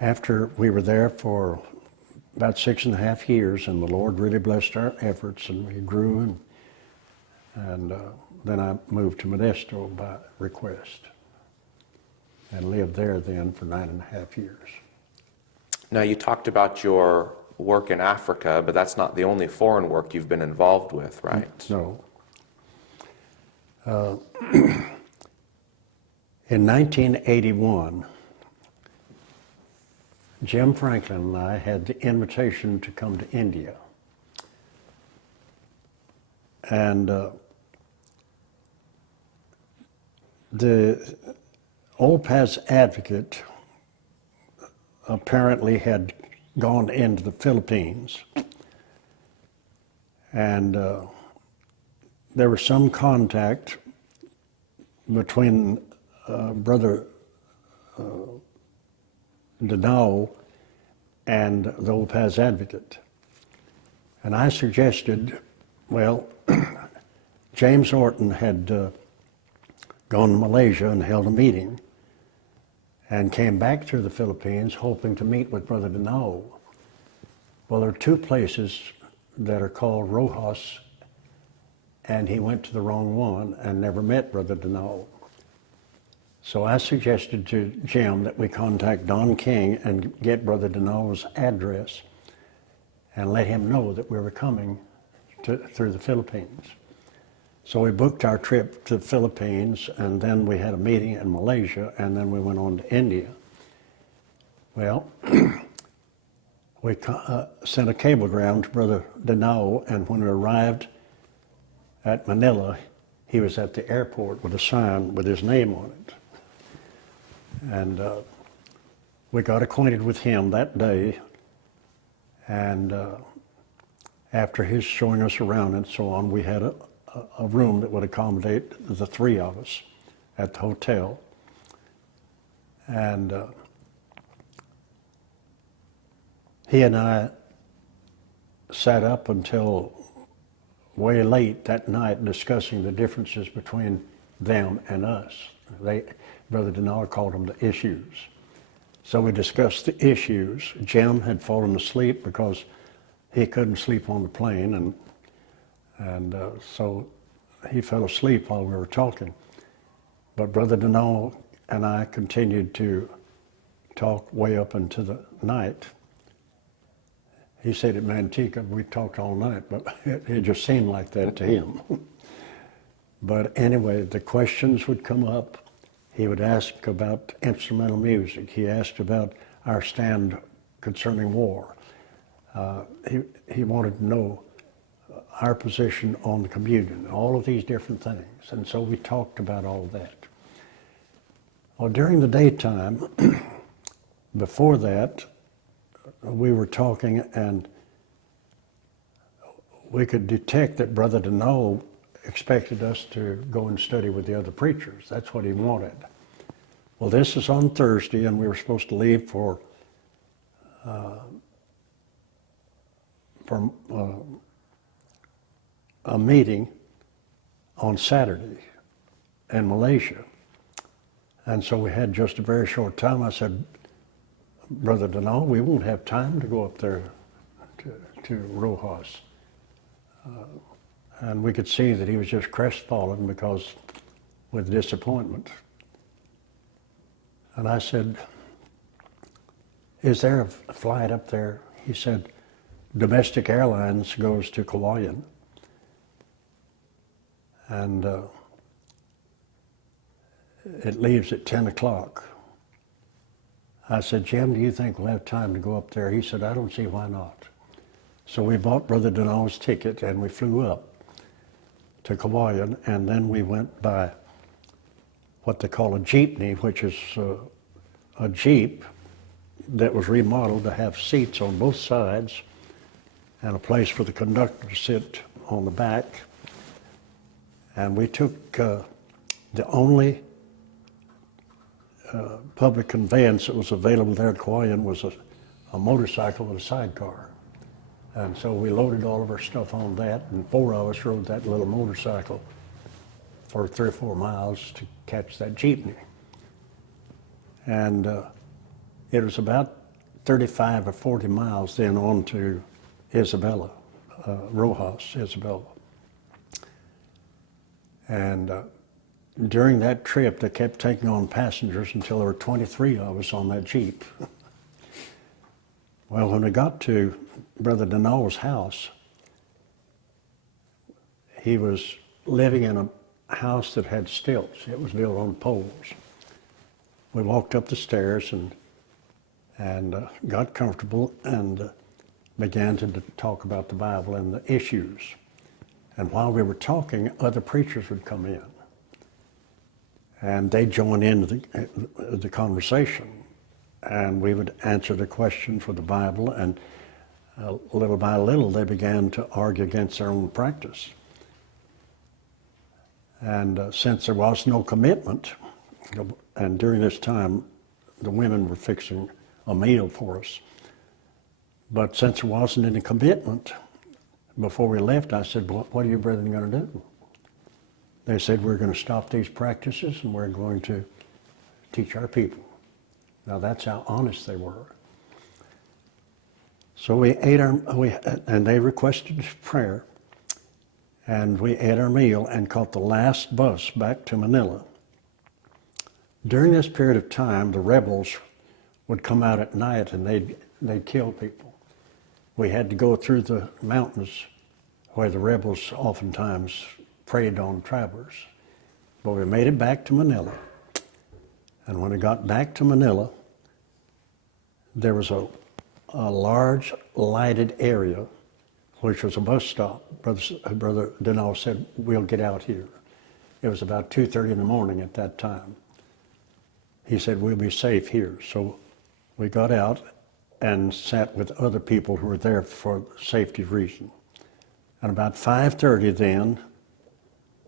after we were there for about 6.5 years, and the Lord really blessed our efforts, and we grew, and then I moved to Modesto by request and lived there then for 9.5 years. Now, you talked about your work in Africa, but that's not the only foreign work you've been involved with, right? No. In 1981, Jim Franklin and I had the invitation to come to India. And the Old Paths Advocate apparently had gone into the Philippines, and there was some contact between Brother Danao and the Old Paths Advocate. And I suggested, well, James Orton had gone to Malaysia and held a meeting and came back through the Philippines hoping to meet with Brother Danao. Well, there are 2 places that are called Rojas, and he went to the wrong one and never met Brother Danao. So I suggested to Jim that we contact Don King and get Brother Danao's address and let him know that we were coming through the Philippines. So we booked our trip to the Philippines, and then we had a meeting in Malaysia, and then we went on to India. Well, we sent a cablegram to Brother Denal, and when we arrived at Manila, he was at the airport with a sign with his name on it. And we got acquainted with him that day, and after his showing us around and so on, we had a room that would accommodate the three of us at the hotel. And he and I sat up until way late that night discussing the differences between them and us. Brother Denal called them the issues. So we discussed the issues. Jim had fallen asleep because he couldn't sleep on the plane, and so he fell asleep while we were talking. But Brother Denal and I continued to talk way up into the night. He said at Manteca we talked all night, but it just seemed like that to him. But anyway, the questions would come up. He would ask about instrumental music. He asked about our stand concerning war. He wanted to know our position on the communion, all of these different things. And so we talked about all that. Well, during the daytime, before that, we were talking, and we could detect that Brother Denal expected us to go and study with the other preachers. That's what he wanted. Well, this is on Thursday, and we were supposed to leave for a meeting on Saturday in Malaysia. And so we had just a very short time. I said, Brother Denal, we won't have time to go up there to Rojas. And we could see that he was just crestfallen because with disappointment. And I said, is there a flight up there? He said, domestic airlines goes to Kauaian. And it leaves at 10 o'clock. I said, Jim, do you think we'll have time to go up there? He said, I don't see why not. So we bought Brother Denal's ticket and we flew up to Kauaian, and then we went by what they call a jeepney, which is a Jeep that was remodeled to have seats on both sides and a place for the conductor to sit on the back. And we took the only public conveyance that was available there at Kauaian was a motorcycle with a sidecar. And so we loaded all of our stuff on that, and 4 of us rode that little motorcycle for 3 or 4 miles to catch that jeepney. And it was about 35 or 40 miles then on to Isabela, Rojas, Isabela. And during that trip, they kept taking on passengers until there were 23 of us on that Jeep. Well, when we got to Brother Denal's house, he was living in a house that had stilts. It was built on poles. We walked up the stairs and got comfortable and began to talk about the Bible and the issues. And while we were talking, other preachers would come in, and they'd join in the conversation, and we would answer the question for the Bible, and little by little they began to argue against their own practice. And since there was no commitment, and during this time the women were fixing a meal for us, but since there wasn't any commitment, before we left, I said, what are you brethren going to do? They said, we're going to stop these practices and we're going to teach our people. Now that's how honest they were. So we ate and they requested prayer, and we ate our meal and caught the last bus back to Manila. During this period of time, the rebels would come out at night and they'd kill people. We had to go through the mountains where the rebels oftentimes preyed on travelers. But we made it back to Manila. And when we got back to Manila, there was a a large lighted area, which was a bus stop. Brother Denal said, we'll get out here. It was about 2:30 in the morning at that time. He said, we'll be safe here. So we got out and sat with other people who were there for safety reason. And about 5:30 then,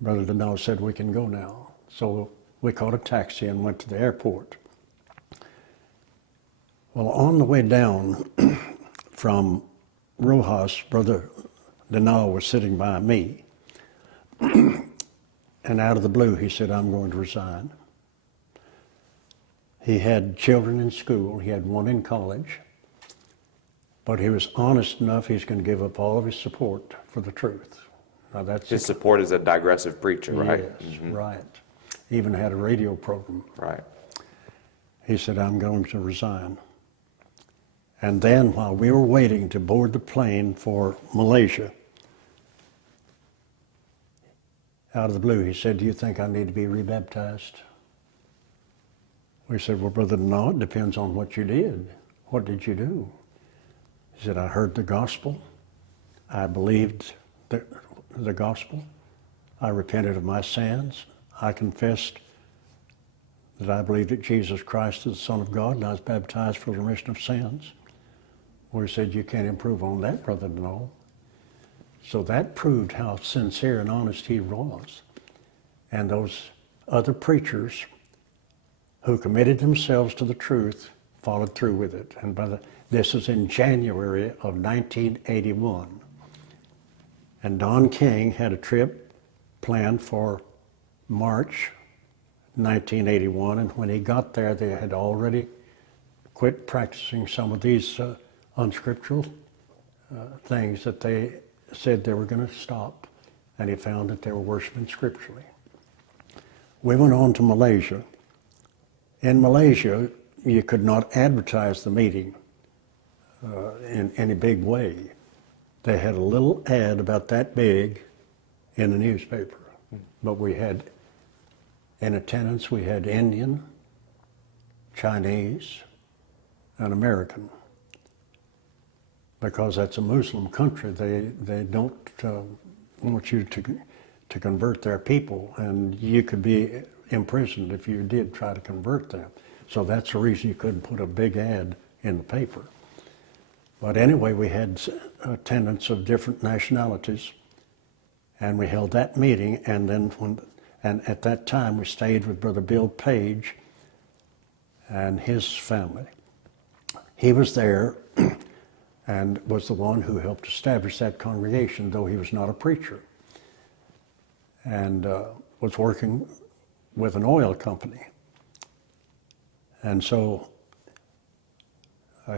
Brother Denal said, we can go now. So we caught a taxi and went to the airport. Well, on the way down from Rojas, Brother Denal was sitting by me. And out of the blue, he said, I'm going to resign. He had children in school. He had one in college. But he was honest enough, he's going to give up all of his support for the truth. Now that's His support as a digressive preacher, right? Yes, right. Even had a radio program. Right. He said, I'm going to resign. And then while we were waiting to board the plane for Malaysia, out of the blue, he said, do you think I need to be rebaptized? We said, well, brother, no, it depends on what you did. What did you do? He said, I heard the gospel. I believed the gospel. I repented of my sins. I confessed that I believed that Jesus Christ is the Son of God, and I was baptized for the remission of sins. We said, you can't improve on that, brother, no. So that proved how sincere and honest he was. And those other preachers who committed themselves to the truth followed through with it. And this is in January of 1981. And Don King had a trip planned for March 1981, and when he got there, they had already quit practicing some of these unscriptural things that they said they were going to stop, and he found that they were worshiping scripturally. We went on to Malaysia. In Malaysia, you could not advertise the meeting in any big way. They had a little ad about that big in the newspaper, but we had, in attendance, we had Indian, Chinese, and American. Because that's a Muslim country, they don't want you to convert their people, and you could be imprisoned if you did try to convert them. So that's the reason you couldn't put a big ad in the paper. But anyway, we had attendants of different nationalities, and we held that meeting, and then and at that time we stayed with Brother Bill Page and his family. He was there and was the one who helped establish that congregation, though he was not a preacher, and was working with an oil company. And so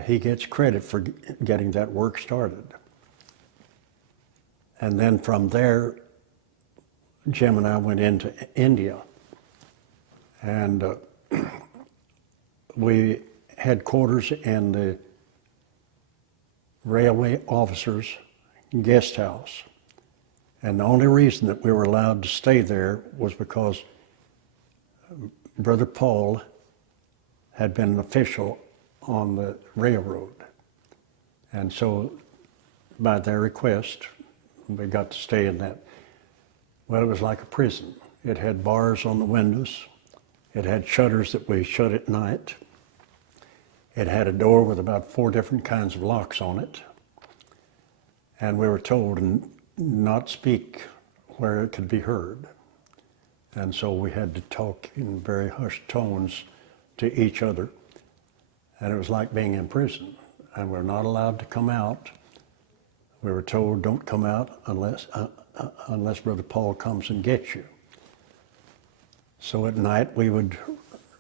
he gets credit for getting that work started. And then from there, Jim and I went into India, and we had quarters in the railway officers' guest house. And the only reason that we were allowed to stay there was because Brother Paul had been an official on the railroad. And so by their request, we got to stay in that. Well, it was like a prison. It had bars on the windows. It had shutters that we shut at night. It had a door with about 4 different kinds of locks on it. And we were told to not speak where it could be heard. And so we had to talk in very hushed tones to each other. And it was like being in prison. And we're not allowed to come out. We were told, don't come out unless Brother Paul comes and gets you. So at night we would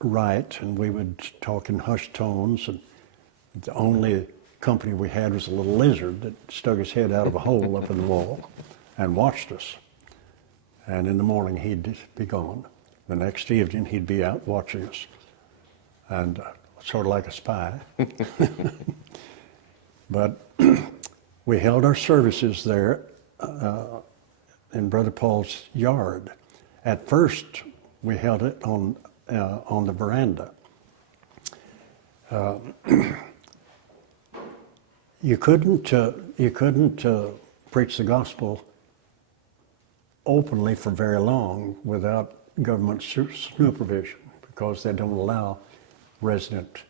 write, and we would talk in hushed tones, and the only company we had was a little lizard that stuck his head out of a hole up in the wall and watched us. And in the morning he'd be gone. The next evening he'd be out watching us, and sort of like a spy. But we held our services there in Brother Paul's yard. At first we held it on the veranda. You couldn't preach the gospel openly for very long without government supervision, because they don't allow resident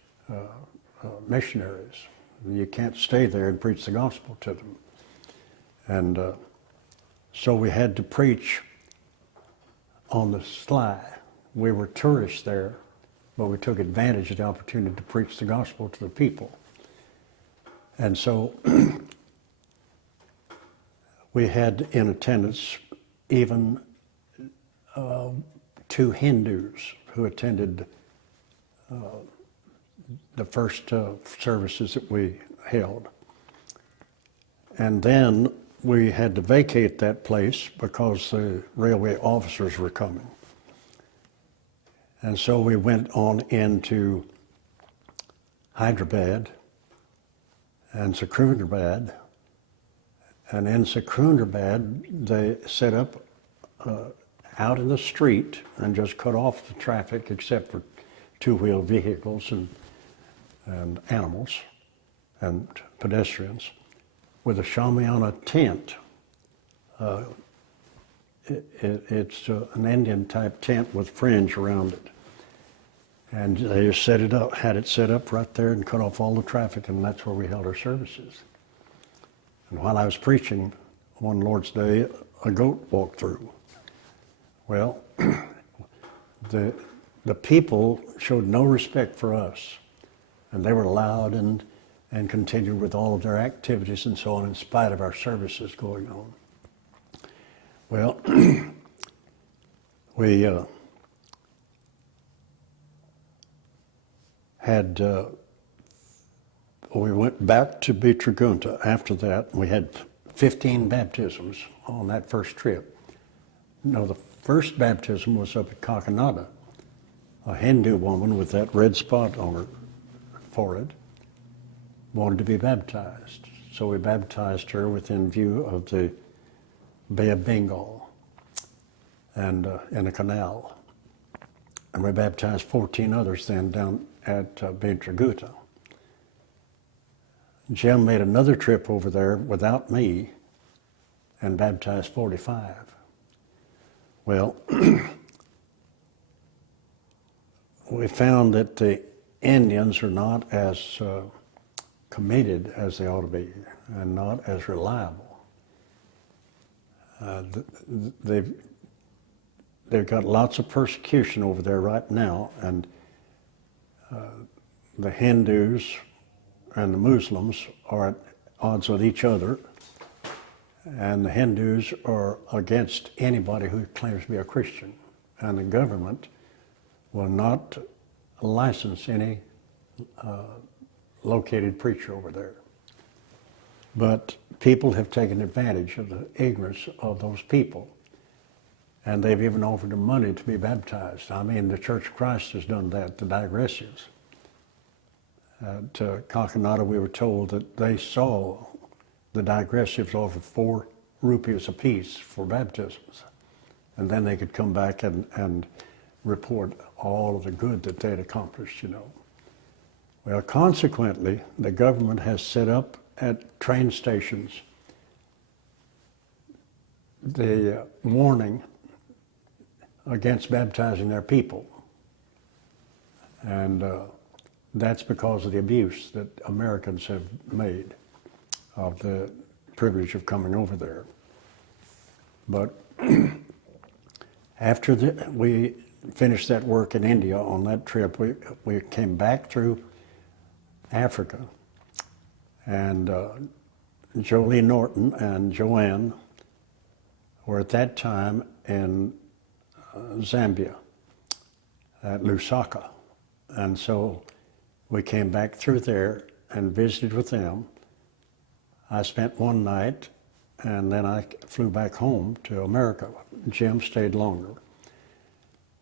missionaries. You can't stay there and preach the gospel to them. And so we had to preach on the sly. We were tourists there, but we took advantage of the opportunity to preach the gospel to the people. And so we had in attendance even 2 Hindus who attended the first services that we held. And then we had to vacate that place because the railway officers were coming. And so we went on into Hyderabad and Secunderabad. And in Secunderabad, they set up out in the street and just cut off the traffic except for 2-wheel vehicles and animals and pedestrians with a Shamiana tent. It's an Indian type tent with fringe around it. And they just set it up, had it set up right there and cut off all the traffic, and that's where we held our services. And while I was preaching one Lord's Day, a goat walked through. Well, the people showed no respect for us, and they were loud and continued with all of their activities and so on in spite of our services going on. Well, we we went back to Bitragunta after that. We had 15 baptisms on that first trip. No, the first baptism was up at Kakinada. A Hindu woman with that red spot on her forehead wanted to be baptized. So we baptized her within view of the Bay of Bengal and in a canal. And we baptized 14 others then down at Bitragunta. Jim made another trip over there without me and baptized 45. Well, we found that the Indians are not as committed as they ought to be and not as reliable. They've got lots of persecution over there right now, and the Hindus and the Muslims are at odds with each other, and the Hindus are against anybody who claims to be a Christian, and the government will not license any located preacher over there. But people have taken advantage of the ignorance of those people, and they've even offered them money to be baptized. I mean, the Church of Christ has done that, the digressives. At Kakinada, we were told that they saw the digressives offer 4 rupees apiece for baptisms, and then they could come back and report all of the good that they had accomplished, you know. Well, consequently, the government has set up at train stations the warning against baptizing their people. And that's because of the abuse that Americans have made of the privilege of coming over there. But after we finished that work in India on that trip, we came back through Africa, and Jolie Norton and Joanne were at that time in Zambia at Lusaka. And so we came back through there and visited with them. I spent one night, and then I flew back home to America. Jim stayed longer.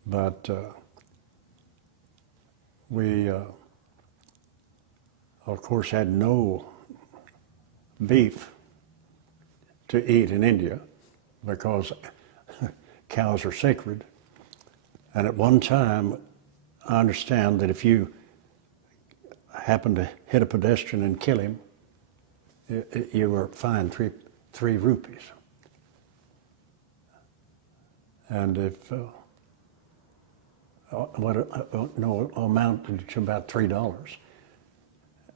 But we, of course, had no beef to eat in India because cows are sacred. And at one time, I understand that if you happen to hit a pedestrian and kill him, you were fined three rupees. And if amounted to about $3.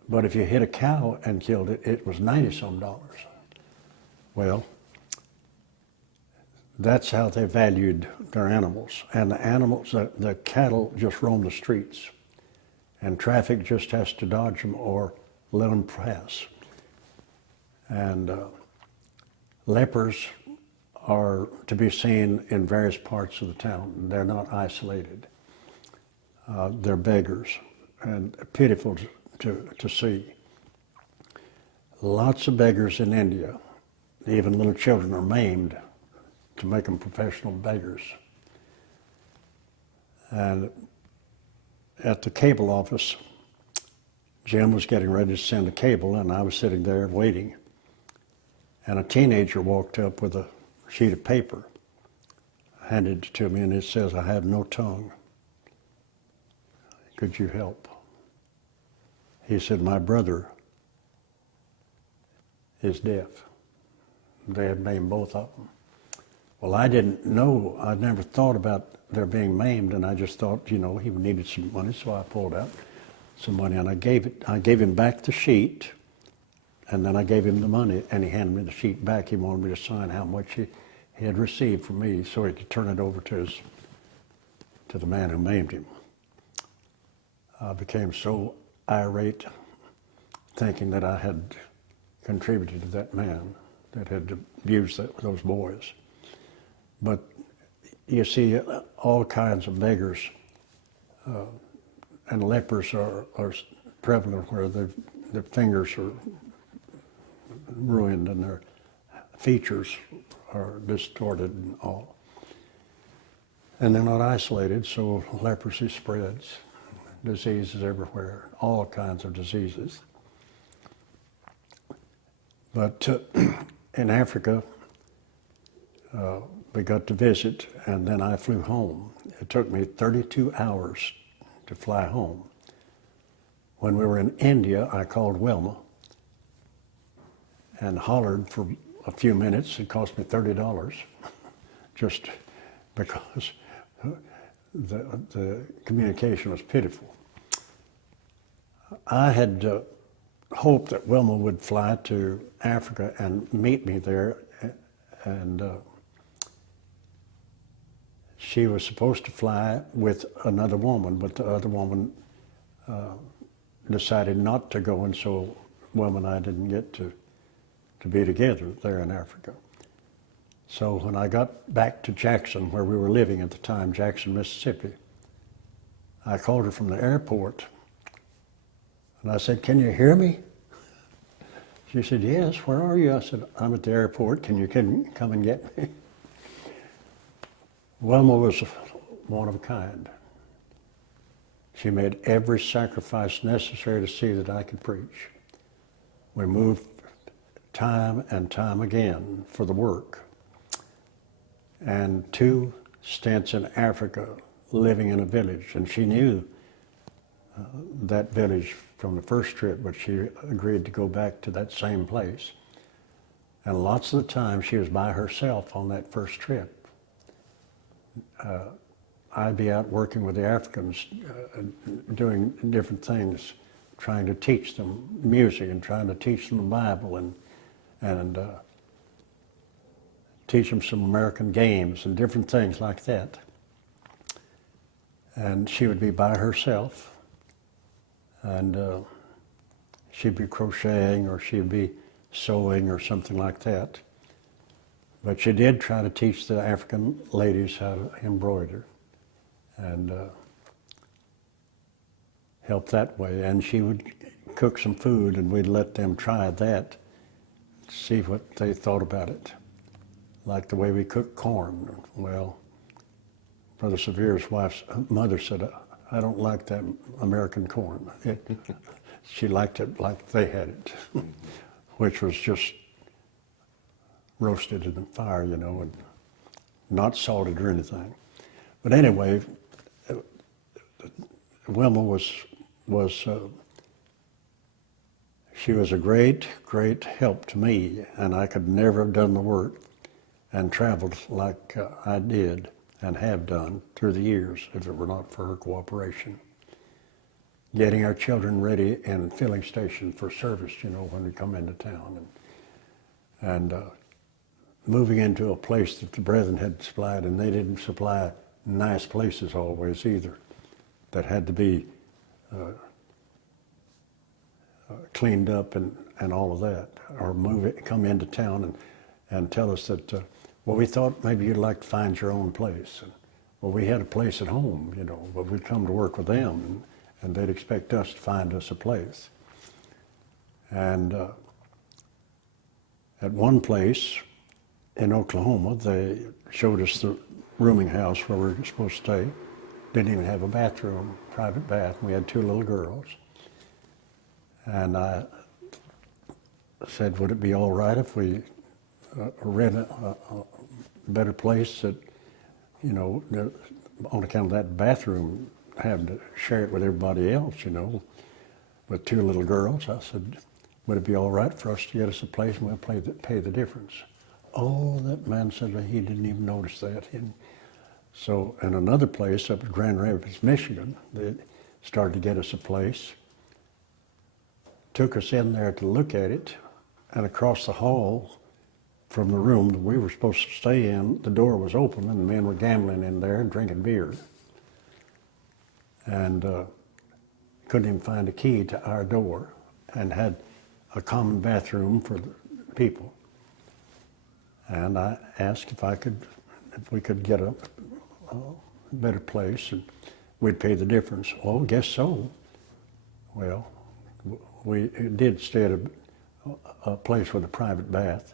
But if you hit a cow and killed it, it was $90-some. Well, that's how they valued their animals. And the animals, the cattle just roam the streets, and traffic just has to dodge them or let them pass. And lepers are to be seen in various parts of the town. They're not isolated. They're beggars and pitiful to see. Lots of beggars in India. Even little children are maimed to make them professional beggars. And at the cable office, Jim was getting ready to send a cable, and I was sitting there waiting. And a teenager walked up with a sheet of paper, handed it to me, and it says, "I have no tongue. Could you help?" He said, "My brother is deaf." They had maimed both of them. Well, I didn't know, I'd never thought about their being maimed, and I just thought, he needed some money, so I pulled out some money, and I gave him back the sheet, and then I gave him the money, and he handed me the sheet back. He wanted me to sign how much he had received from me so he could turn it over to the man who maimed him. I became so irate, thinking that I had contributed to that man that had abused those boys. But you see, all kinds of beggars and lepers are prevalent, where their fingers are ruined and their features are distorted and all. And they're not isolated, so leprosy spreads. Diseases everywhere, all kinds of diseases. But in Africa, we got to visit, and then I flew home. It took me 32 hours to fly home. When we were in India, I called Wilma and hollered for a few minutes. It cost me $30, just because the communication was pitiful. I had hoped that Wilma would fly to Africa and meet me there, and she was supposed to fly with another woman, but the other woman decided not to go, and so Wilma and I didn't get to be together there in Africa. So when I got back to Jackson, where we were living at the time, Jackson, Mississippi, I called her from the airport, and I said, "Can you hear me?" She said, "Yes, where are you?" I said, "I'm at the airport. Can you come and get me?" Wilma was one of a kind. She made every sacrifice necessary to see that I could preach. We moved time and time again for the work. And 2 stints in Africa, living in a village. And she knew that village from the first trip, but she agreed to go back to that same place. And lots of the time she was by herself on that first trip. I'd be out working with the Africans, doing different things, trying to teach them music and trying to teach them the Bible and teach them some American games and different things like that. And she would be by herself, and she'd be crocheting or she'd be sewing or something like that. But she did try to teach the African ladies how to embroider and help that way. And she would cook some food, and we'd let them try that, see what they thought about it. Like the way we cook corn. Well, Brother Severe's wife's mother said, "I don't like that American corn." She liked it like they had it, which was just roasted in the fire, and not salted or anything. But anyway, Wilma was She was a great, great help to me, and I could never have done the work and traveled like I did and have done through the years if it were not for her cooperation. Getting our children ready in filling station for service, when we come into town. And moving into a place that the brethren had supplied, and they didn't supply nice places always either, that had to be cleaned up and all of that, or come into town and tell us that, well, we thought maybe you'd like to find your own place. And, well, we had a place at home, but we'd come to work with them, and they'd expect us to find us a place. And at one place in Oklahoma, they showed us the rooming house where we were supposed to stay. Didn't even have a bathroom, private bath. We had 2 little girls. And I said, would it be all right if we rent a better place that, on account of that bathroom, having to share it with everybody else, with 2 little girls. I said, would it be all right for us to get us a place and we'll pay the difference? Oh, that man said he didn't even notice that. And so in another place up at Grand Rapids, Michigan, they started to get us a place. Took us in there to look at it, and across the hall from the room that we were supposed to stay in, the door was open and the men were gambling in there and drinking beer. And couldn't even find a key to our door, and had a common bathroom for the people. And I asked if we could get a better place and we'd pay the difference. Oh, guess so. Well, we did stay at a place with a private bath.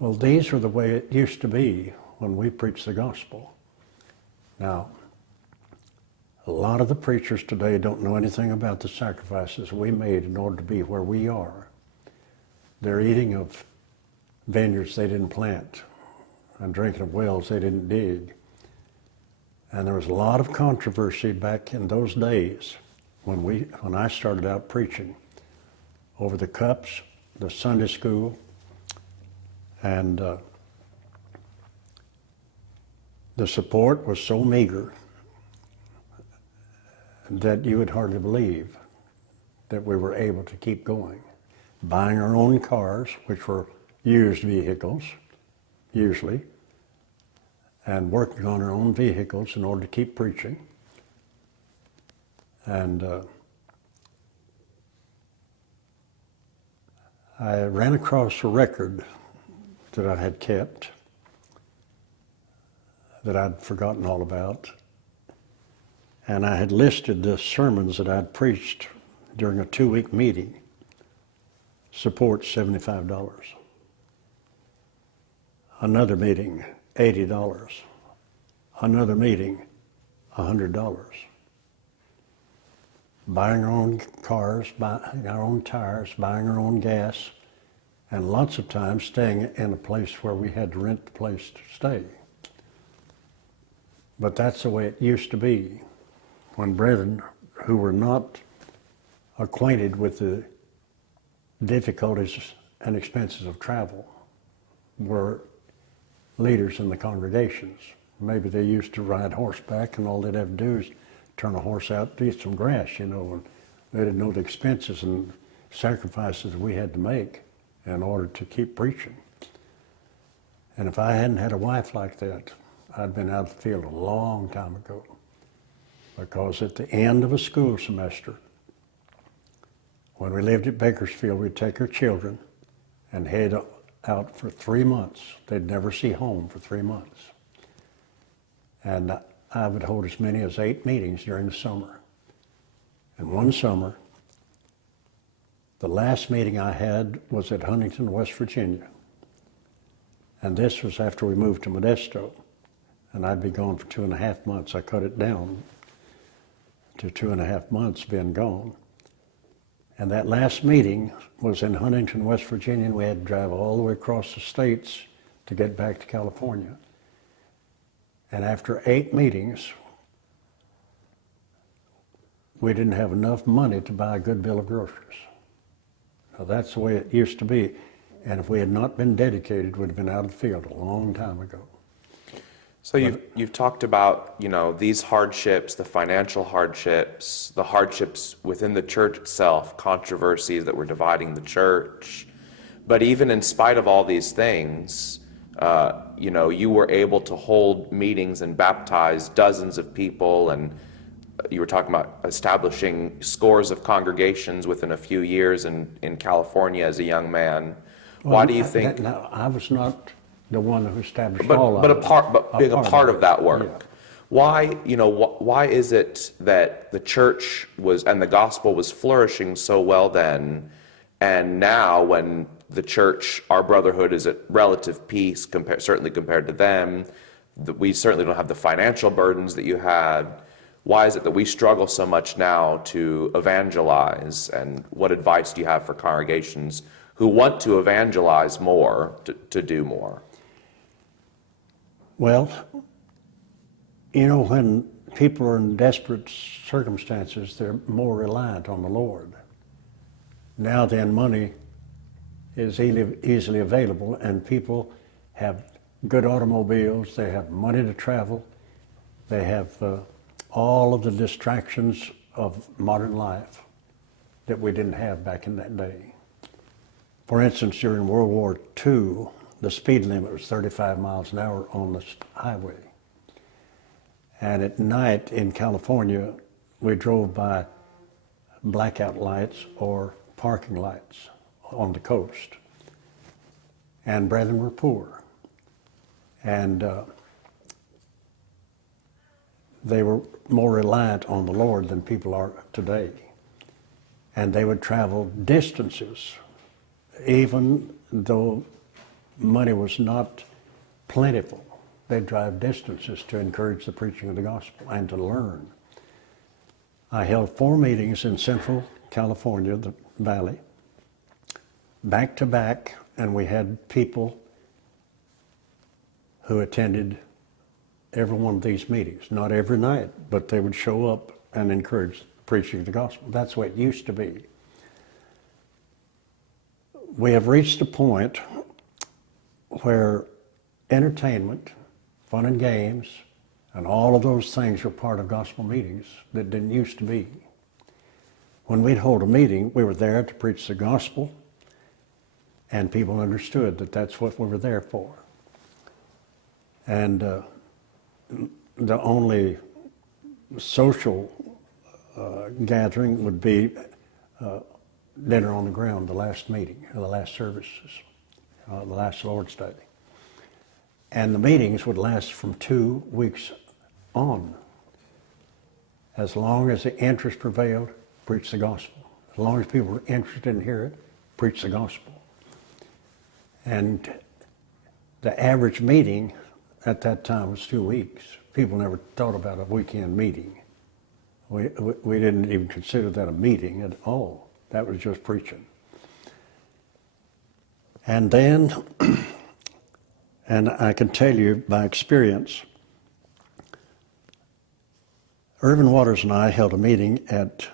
Well, these were the way it used to be when we preached the gospel. Now, a lot of the preachers today don't know anything about the sacrifices we made in order to be where we are. They're eating of vineyards they didn't plant and drinking of wells they didn't dig. And there was a lot of controversy back in those days when I started out preaching over the cups, the Sunday school, and the support was so meager that you would hardly believe that we were able to keep going. Buying our own cars, which were used vehicles, usually, and working on our own vehicles in order to keep preaching. And I ran across a record that I had kept that I'd forgotten all about. And I had listed the sermons that I'd preached during a 2-week meeting. Support $75. Another meeting, $80. Another meeting, $100. Buying our own cars, buying our own tires, buying our own gas, and lots of times staying in a place where we had to rent the place to stay. But that's the way it used to be when brethren who were not acquainted with the difficulties and expenses of travel were leaders in the congregations. Maybe they used to ride horseback and all they'd have to do is turn a horse out to eat some grass, and they didn't know the expenses and sacrifices we had to make in order to keep preaching. And if I hadn't had a wife like that, I'd been out of the field a long time ago. Because at the end of a school semester, when we lived at Bakersfield, we'd take our children and head out for 3 months. They'd never see home for 3 months. And I would hold as many as 8 meetings during the summer. And one summer, the last meeting I had was at Huntington, West Virginia. And this was after we moved to Modesto. And I'd be gone for 2.5 months. I cut it down to 2.5 months being gone. And that last meeting was in Huntington, West Virginia, and we had to drive all the way across the states to get back to California. And after 8 meetings, we didn't have enough money to buy a good bill of groceries. That's the way it used to be. And if we had not been dedicated, we'd have been out of the field a long time ago. So you've talked about, these hardships, the financial hardships, the hardships within the church itself, controversies that were dividing the church. But even in spite of all these things, you were able to hold meetings and baptize dozens of people, and you were talking about establishing scores of congregations within a few years in California as a young man. Well, Why do you think? Now, I was not the one who established But all but of a it. part being a part of that work. Yeah. Why is it that the church was and the gospel was flourishing so well then, and now when the church, our brotherhood, is at relative peace, certainly compared to them, we certainly don't have the financial burdens that you had. Why is it that we struggle so much now to evangelize? And what advice do you have for congregations who want to evangelize more, to do more? Well, when people are in desperate circumstances, they're more reliant on the Lord. Now then, money is easily available, and people have good automobiles, they have money to travel, they have all of the distractions of modern life that we didn't have back in that day. For instance, during World War II, the speed limit was 35 miles an hour on the highway. And at night in California, we drove by blackout lights or parking lights on the coast. And brethren were poor. And they were more reliant on the Lord than people are today. And they would travel distances, even though money was not plentiful. They'd drive distances to encourage the preaching of the gospel and to learn. I held 4 meetings in Central California, the Valley, back to back, and we had people who attended every one of these meetings. Not every night, but they would show up and encourage the preaching of the gospel. That's the way it used to be. We have reached a point where entertainment, fun and games, and all of those things are part of gospel meetings that didn't used to be. When we'd hold a meeting, we were there to preach the gospel, and people understood that that's what we were there for. And the only social gathering would be dinner on the ground, the last meeting, the last services, the last Lord's Day. And the meetings would last from 2 weeks on. As long as the interest prevailed, preach the gospel. As long as people were interested in hearing it, preach the gospel. And the average meeting at that time was 2 weeks. People never thought about a weekend meeting. We didn't even consider that a meeting at all. That was just preaching. And then, and I can tell you by experience, Irvin Waters and I held a meeting at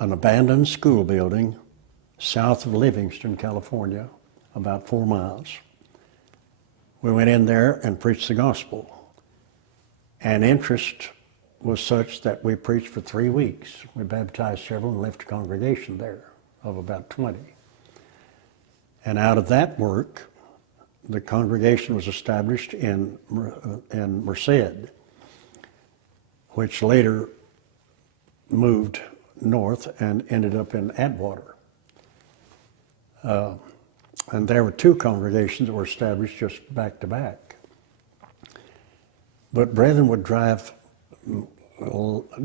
an abandoned school building south of Livingston, California, about 4 miles. We went in there and preached the gospel. And interest was such that we preached for 3 weeks. We baptized several and left a congregation there of about 20. And out of that work, the congregation was established in Merced, which later moved north and ended up in Atwater. And there were 2 congregations that were established just back to back. But brethren would drive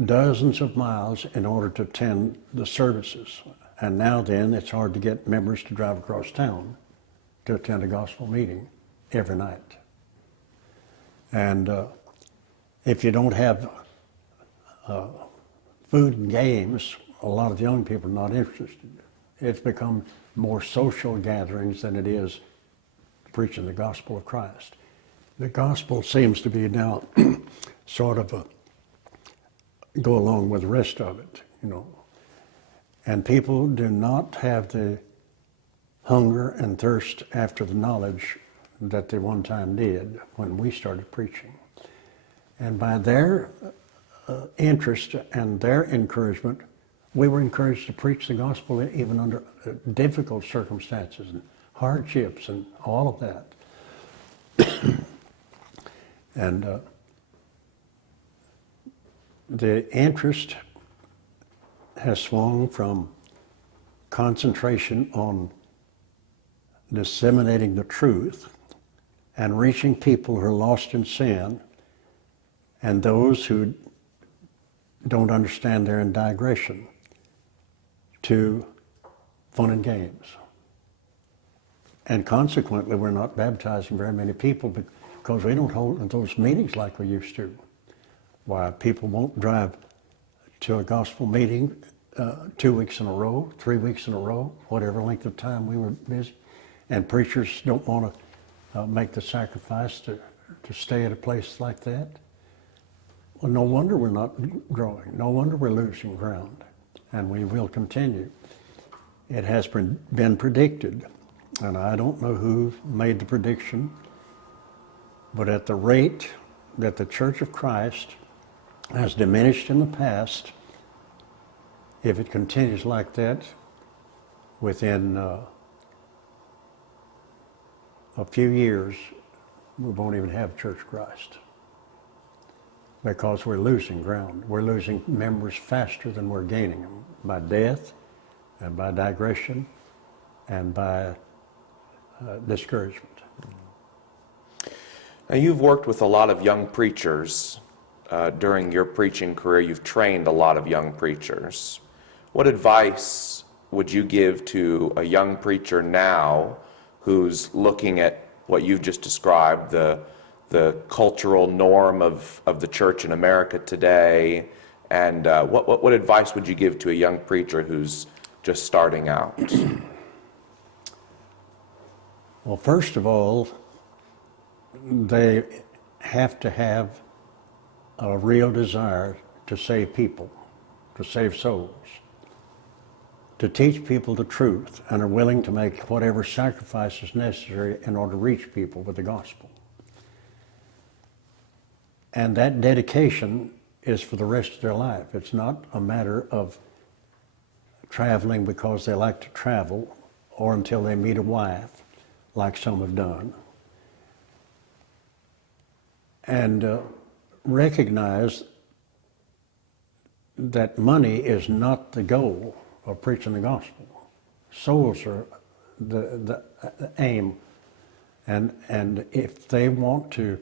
dozens of miles in order to attend the services. And now then, it's hard to get members to drive across town to attend a gospel meeting every night. And if you don't have food and games, a lot of young people are not interested. It's become more social gatherings than it is preaching the gospel of Christ. The gospel seems to be now sort of go along with the rest of it, And people do not have the hunger and thirst after the knowledge that they one time did when we started preaching. And by their interest and their encouragement, we were encouraged to preach the gospel even under difficult circumstances and hardships and all of that. And the interest has swung from concentration on disseminating the truth and reaching people who are lost in sin and those who don't understand they're in digression, to fun and games. And consequently, we're not baptizing very many people because we don't hold those meetings like we used to. Why, people won't drive to a gospel meeting 2 weeks in a row, 3 weeks in a row, whatever length of time we were busy. And preachers don't want to make the sacrifice to stay at a place like that. Well, no wonder we're not growing. No wonder we're losing ground. And we will continue. It has been predicted, and I don't know who made the prediction, but at the rate that the Church of Christ has diminished in the past, if it continues like that, within a few years, we won't even have Church of Christ. Because we're losing ground. We're losing members faster than we're gaining them, by death and by digression and by discouragement. Now, you've worked with a lot of young preachers during your preaching career. You've trained a lot of young preachers. What advice would you give to a young preacher now who's looking at what you've just described, the cultural norm of the church in America today, and what advice would you give to a young preacher who's just starting out? Well, first of all, they have to have a real desire to save people, to save souls, to teach people the truth, and are willing to make whatever sacrifices necessary in order to reach people with the gospel. And that dedication is for the rest of their life. It's not a matter of traveling because they like to travel or until they meet a wife, like some have done. And recognize that money is not the goal of preaching the gospel. Souls are the aim. And if they want to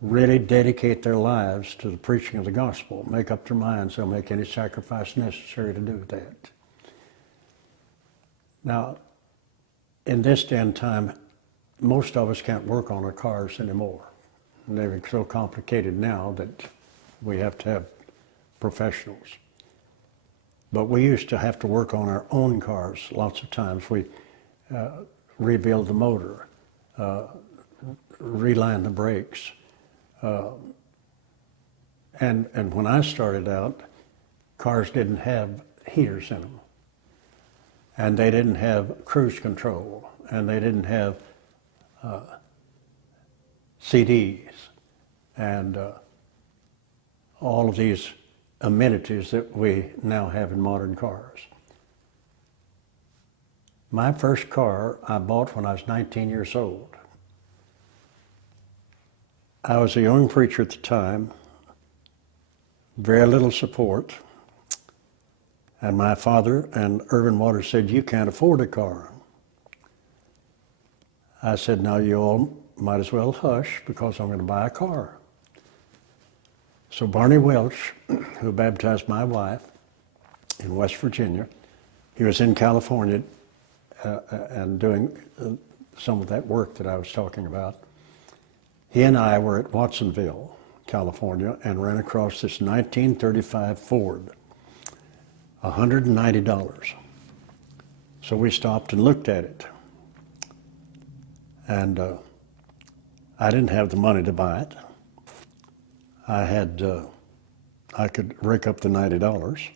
really dedicate their lives to the preaching of the gospel, make up their minds, they'll make any sacrifice necessary to do that. Now, in this day and time, most of us can't work on our cars anymore. And they're so complicated now that we have to have professionals. But we used to have to work on our own cars lots of times. We rebuild the motor, reline the brakes. And when I started out, cars didn't have heaters in them. And they didn't have cruise control. And they didn't have CDs. And all of these amenities that we now have in modern cars. My first car I bought when I was 19 years old. I was a young preacher at the time, very little support, and my father and Irvin Waters said, "You can't afford a car." I said, "Now you all might as well hush because I'm going to buy a car." So Barney Welch, who baptized my wife in West Virginia, he was in California and doing some of that work that I was talking about. He and I were at Watsonville, California, and ran across this 1935 Ford, $190. So we stopped and looked at it. And I didn't have the money to buy it. I could rake up the $90.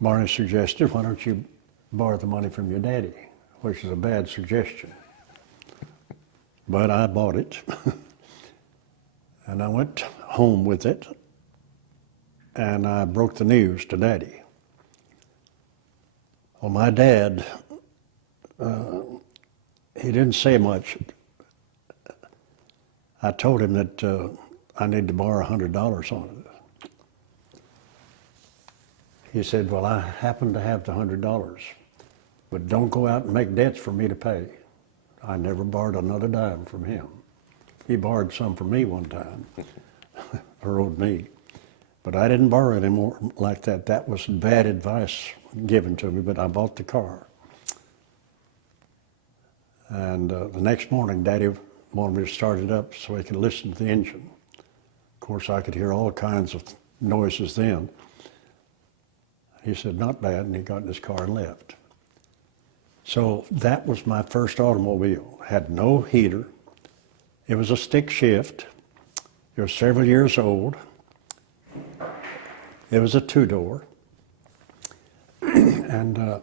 Barney suggested, why don't you borrow the money from your daddy, which is a bad suggestion. But I bought it, and I went home with it, and I broke the news to Daddy. Well, my dad, he didn't say much. I told him that I need to borrow $100 on it. He said, well, I happen to have the $100, but don't go out and make debts for me to pay. I never borrowed another dime from him. He borrowed some from me one time, or owed me. But I didn't borrow any more like that. That was bad advice given to me, but I bought the car. And the next morning, Daddy wanted me to start it up so he could listen to the engine. Of course, I could hear all kinds of noises then. He said, not bad, and he got in his car and left. So that was my first automobile. Had no heater. It was a stick shift. It was several years old. It was a two-door. And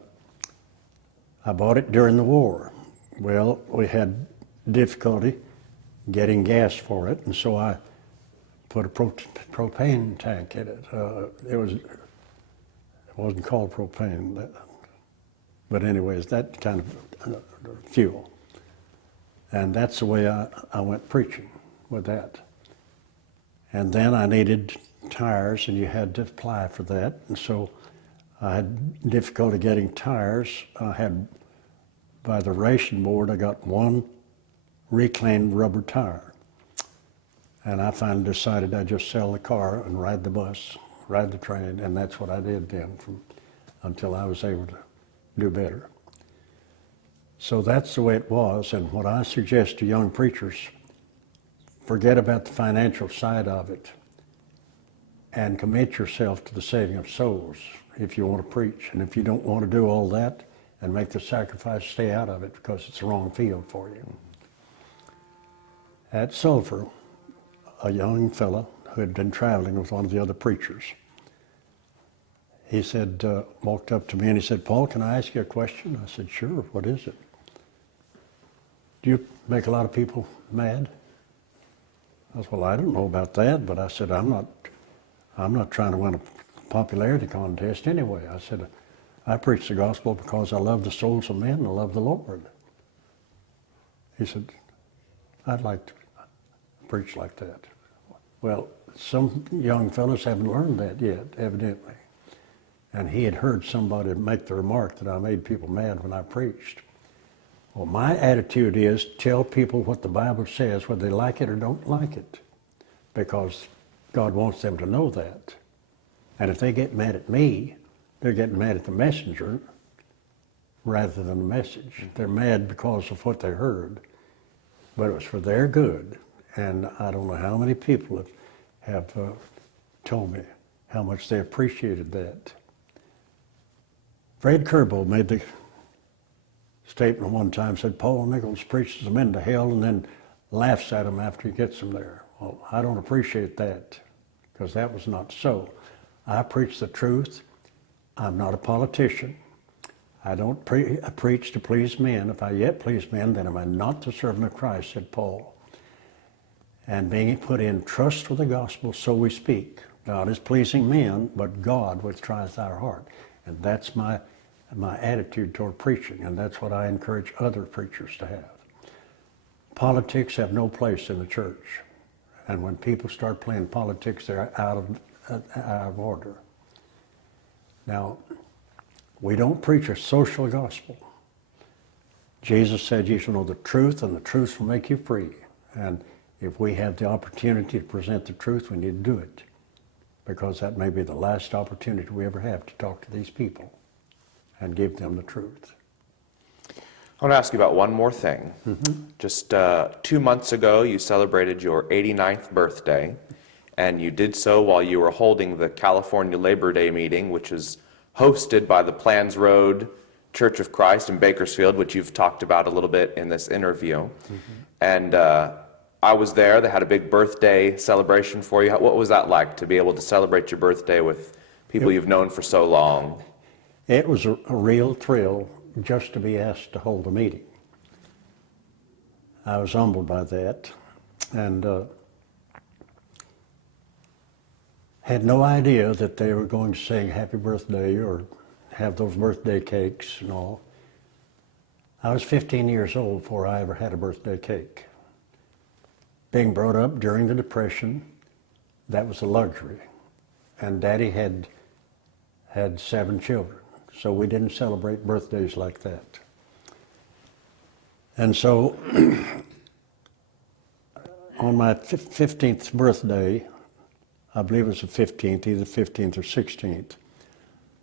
I bought it during the war. Well, we had difficulty getting gas for it, and so I put a propane tank in it. It wasn't called propane, but anyways, that kind of fuel. And that's the way I went preaching with that. And then I needed tires, and you had to apply for that. And so I had difficulty getting tires. I had, by the ration board, I got one reclaimed rubber tire. And I finally decided I'd just sell the car and ride the bus, ride the train, and that's what I did then until I was able to do better. So that's the way it was, and what I suggest to young preachers, forget about the financial side of it and commit yourself to the saving of souls if you want to preach. And if you don't want to do all that and make the sacrifice, stay out of it because it's the wrong field for you. At Sulphur, a young fellow who had been traveling with one of the other preachers, he said, walked up to me and he said, Paul, can I ask you a question? I said, sure, what is it? Do you make a lot of people mad? I said, well, I don't know about that, but I said, I'm not trying to win a popularity contest anyway. I said, I preach the gospel because I love the souls of men and I love the Lord. He said, I'd like to preach like that. Well, some young fellows haven't learned that yet, evidently. And he had heard somebody make the remark that I made people mad when I preached. Well, my attitude is tell people what the Bible says, whether they like it or don't like it, because God wants them to know that. And if they get mad at me, they're getting mad at the messenger rather than the message. They're mad because of what they heard, but it was for their good. And I don't know how many people have told me how much they appreciated that. Fred Kerbo made the statement one time, said Paul Nichols preaches them into hell and then laughs at them after he gets them there. Well, I don't appreciate that because that was not so. I preach the truth. I'm not a politician. I don't preach to please men. If I yet please men, then am I not the servant of Christ, said Paul. And being put in trust for the gospel, so we speak. God is pleasing men, but God which tries our heart. And that's my attitude toward preaching, and that's what I encourage other preachers to have. Politics have no place in the church. And when people start playing politics, they're out of order. Now, we don't preach a social gospel. Jesus said you shall know the truth, and the truth will make you free. And if we have the opportunity to present the truth, we need to do it, because that may be the last opportunity we ever have to talk to these people and give them the truth. I want to ask you about one more thing. Just 2 months ago, you celebrated your 89th birthday, and you did so while you were holding the California Labor Day meeting, which is hosted by the Plans Road Church of Christ in Bakersfield, which you've talked about a little bit in this interview. And I was there. They had a big birthday celebration for you. What was that like, to be able to celebrate your birthday with people you've known for so long? It was a real thrill just to be asked to hold a meeting. I was humbled by that, and had no idea that they were going to sing happy birthday or have those birthday cakes and all. I was 15 years old before I ever had a birthday cake. Being brought up during the Depression, that was a luxury. And Daddy had 7 children, so we didn't celebrate birthdays like that. And so on my 15th birthday, I believe it was the 15th, either 15th or 16th,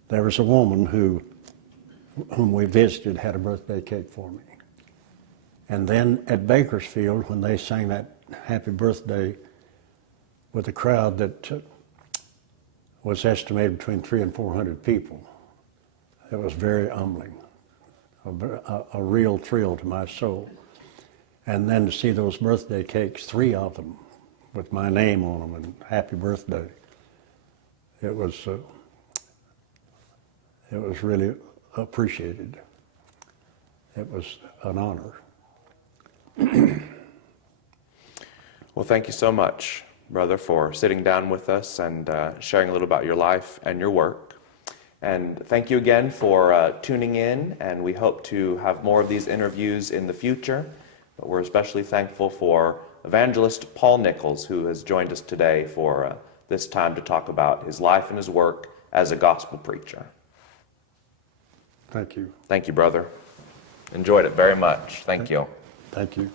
there was a woman whom we visited had a birthday cake for me. And then at Bakersfield, when they sang that happy birthday with a crowd that was estimated between 300 and 400 people, it was very humbling, a real thrill to my soul. And then to see those birthday cakes, 3 of them, with my name on them and happy birthday, it was really appreciated. It was an honor. Well, thank you so much, Brother, for sitting down with us and sharing a little about your life and your work. And thank you again for tuning in, and we hope to have more of these interviews in the future. But we're especially thankful for Evangelist Paul Nichols, who has joined us today for this time to talk about his life and his work as a gospel preacher. Thank you. Thank you, brother. Enjoyed it very much. Thank you. Thank you.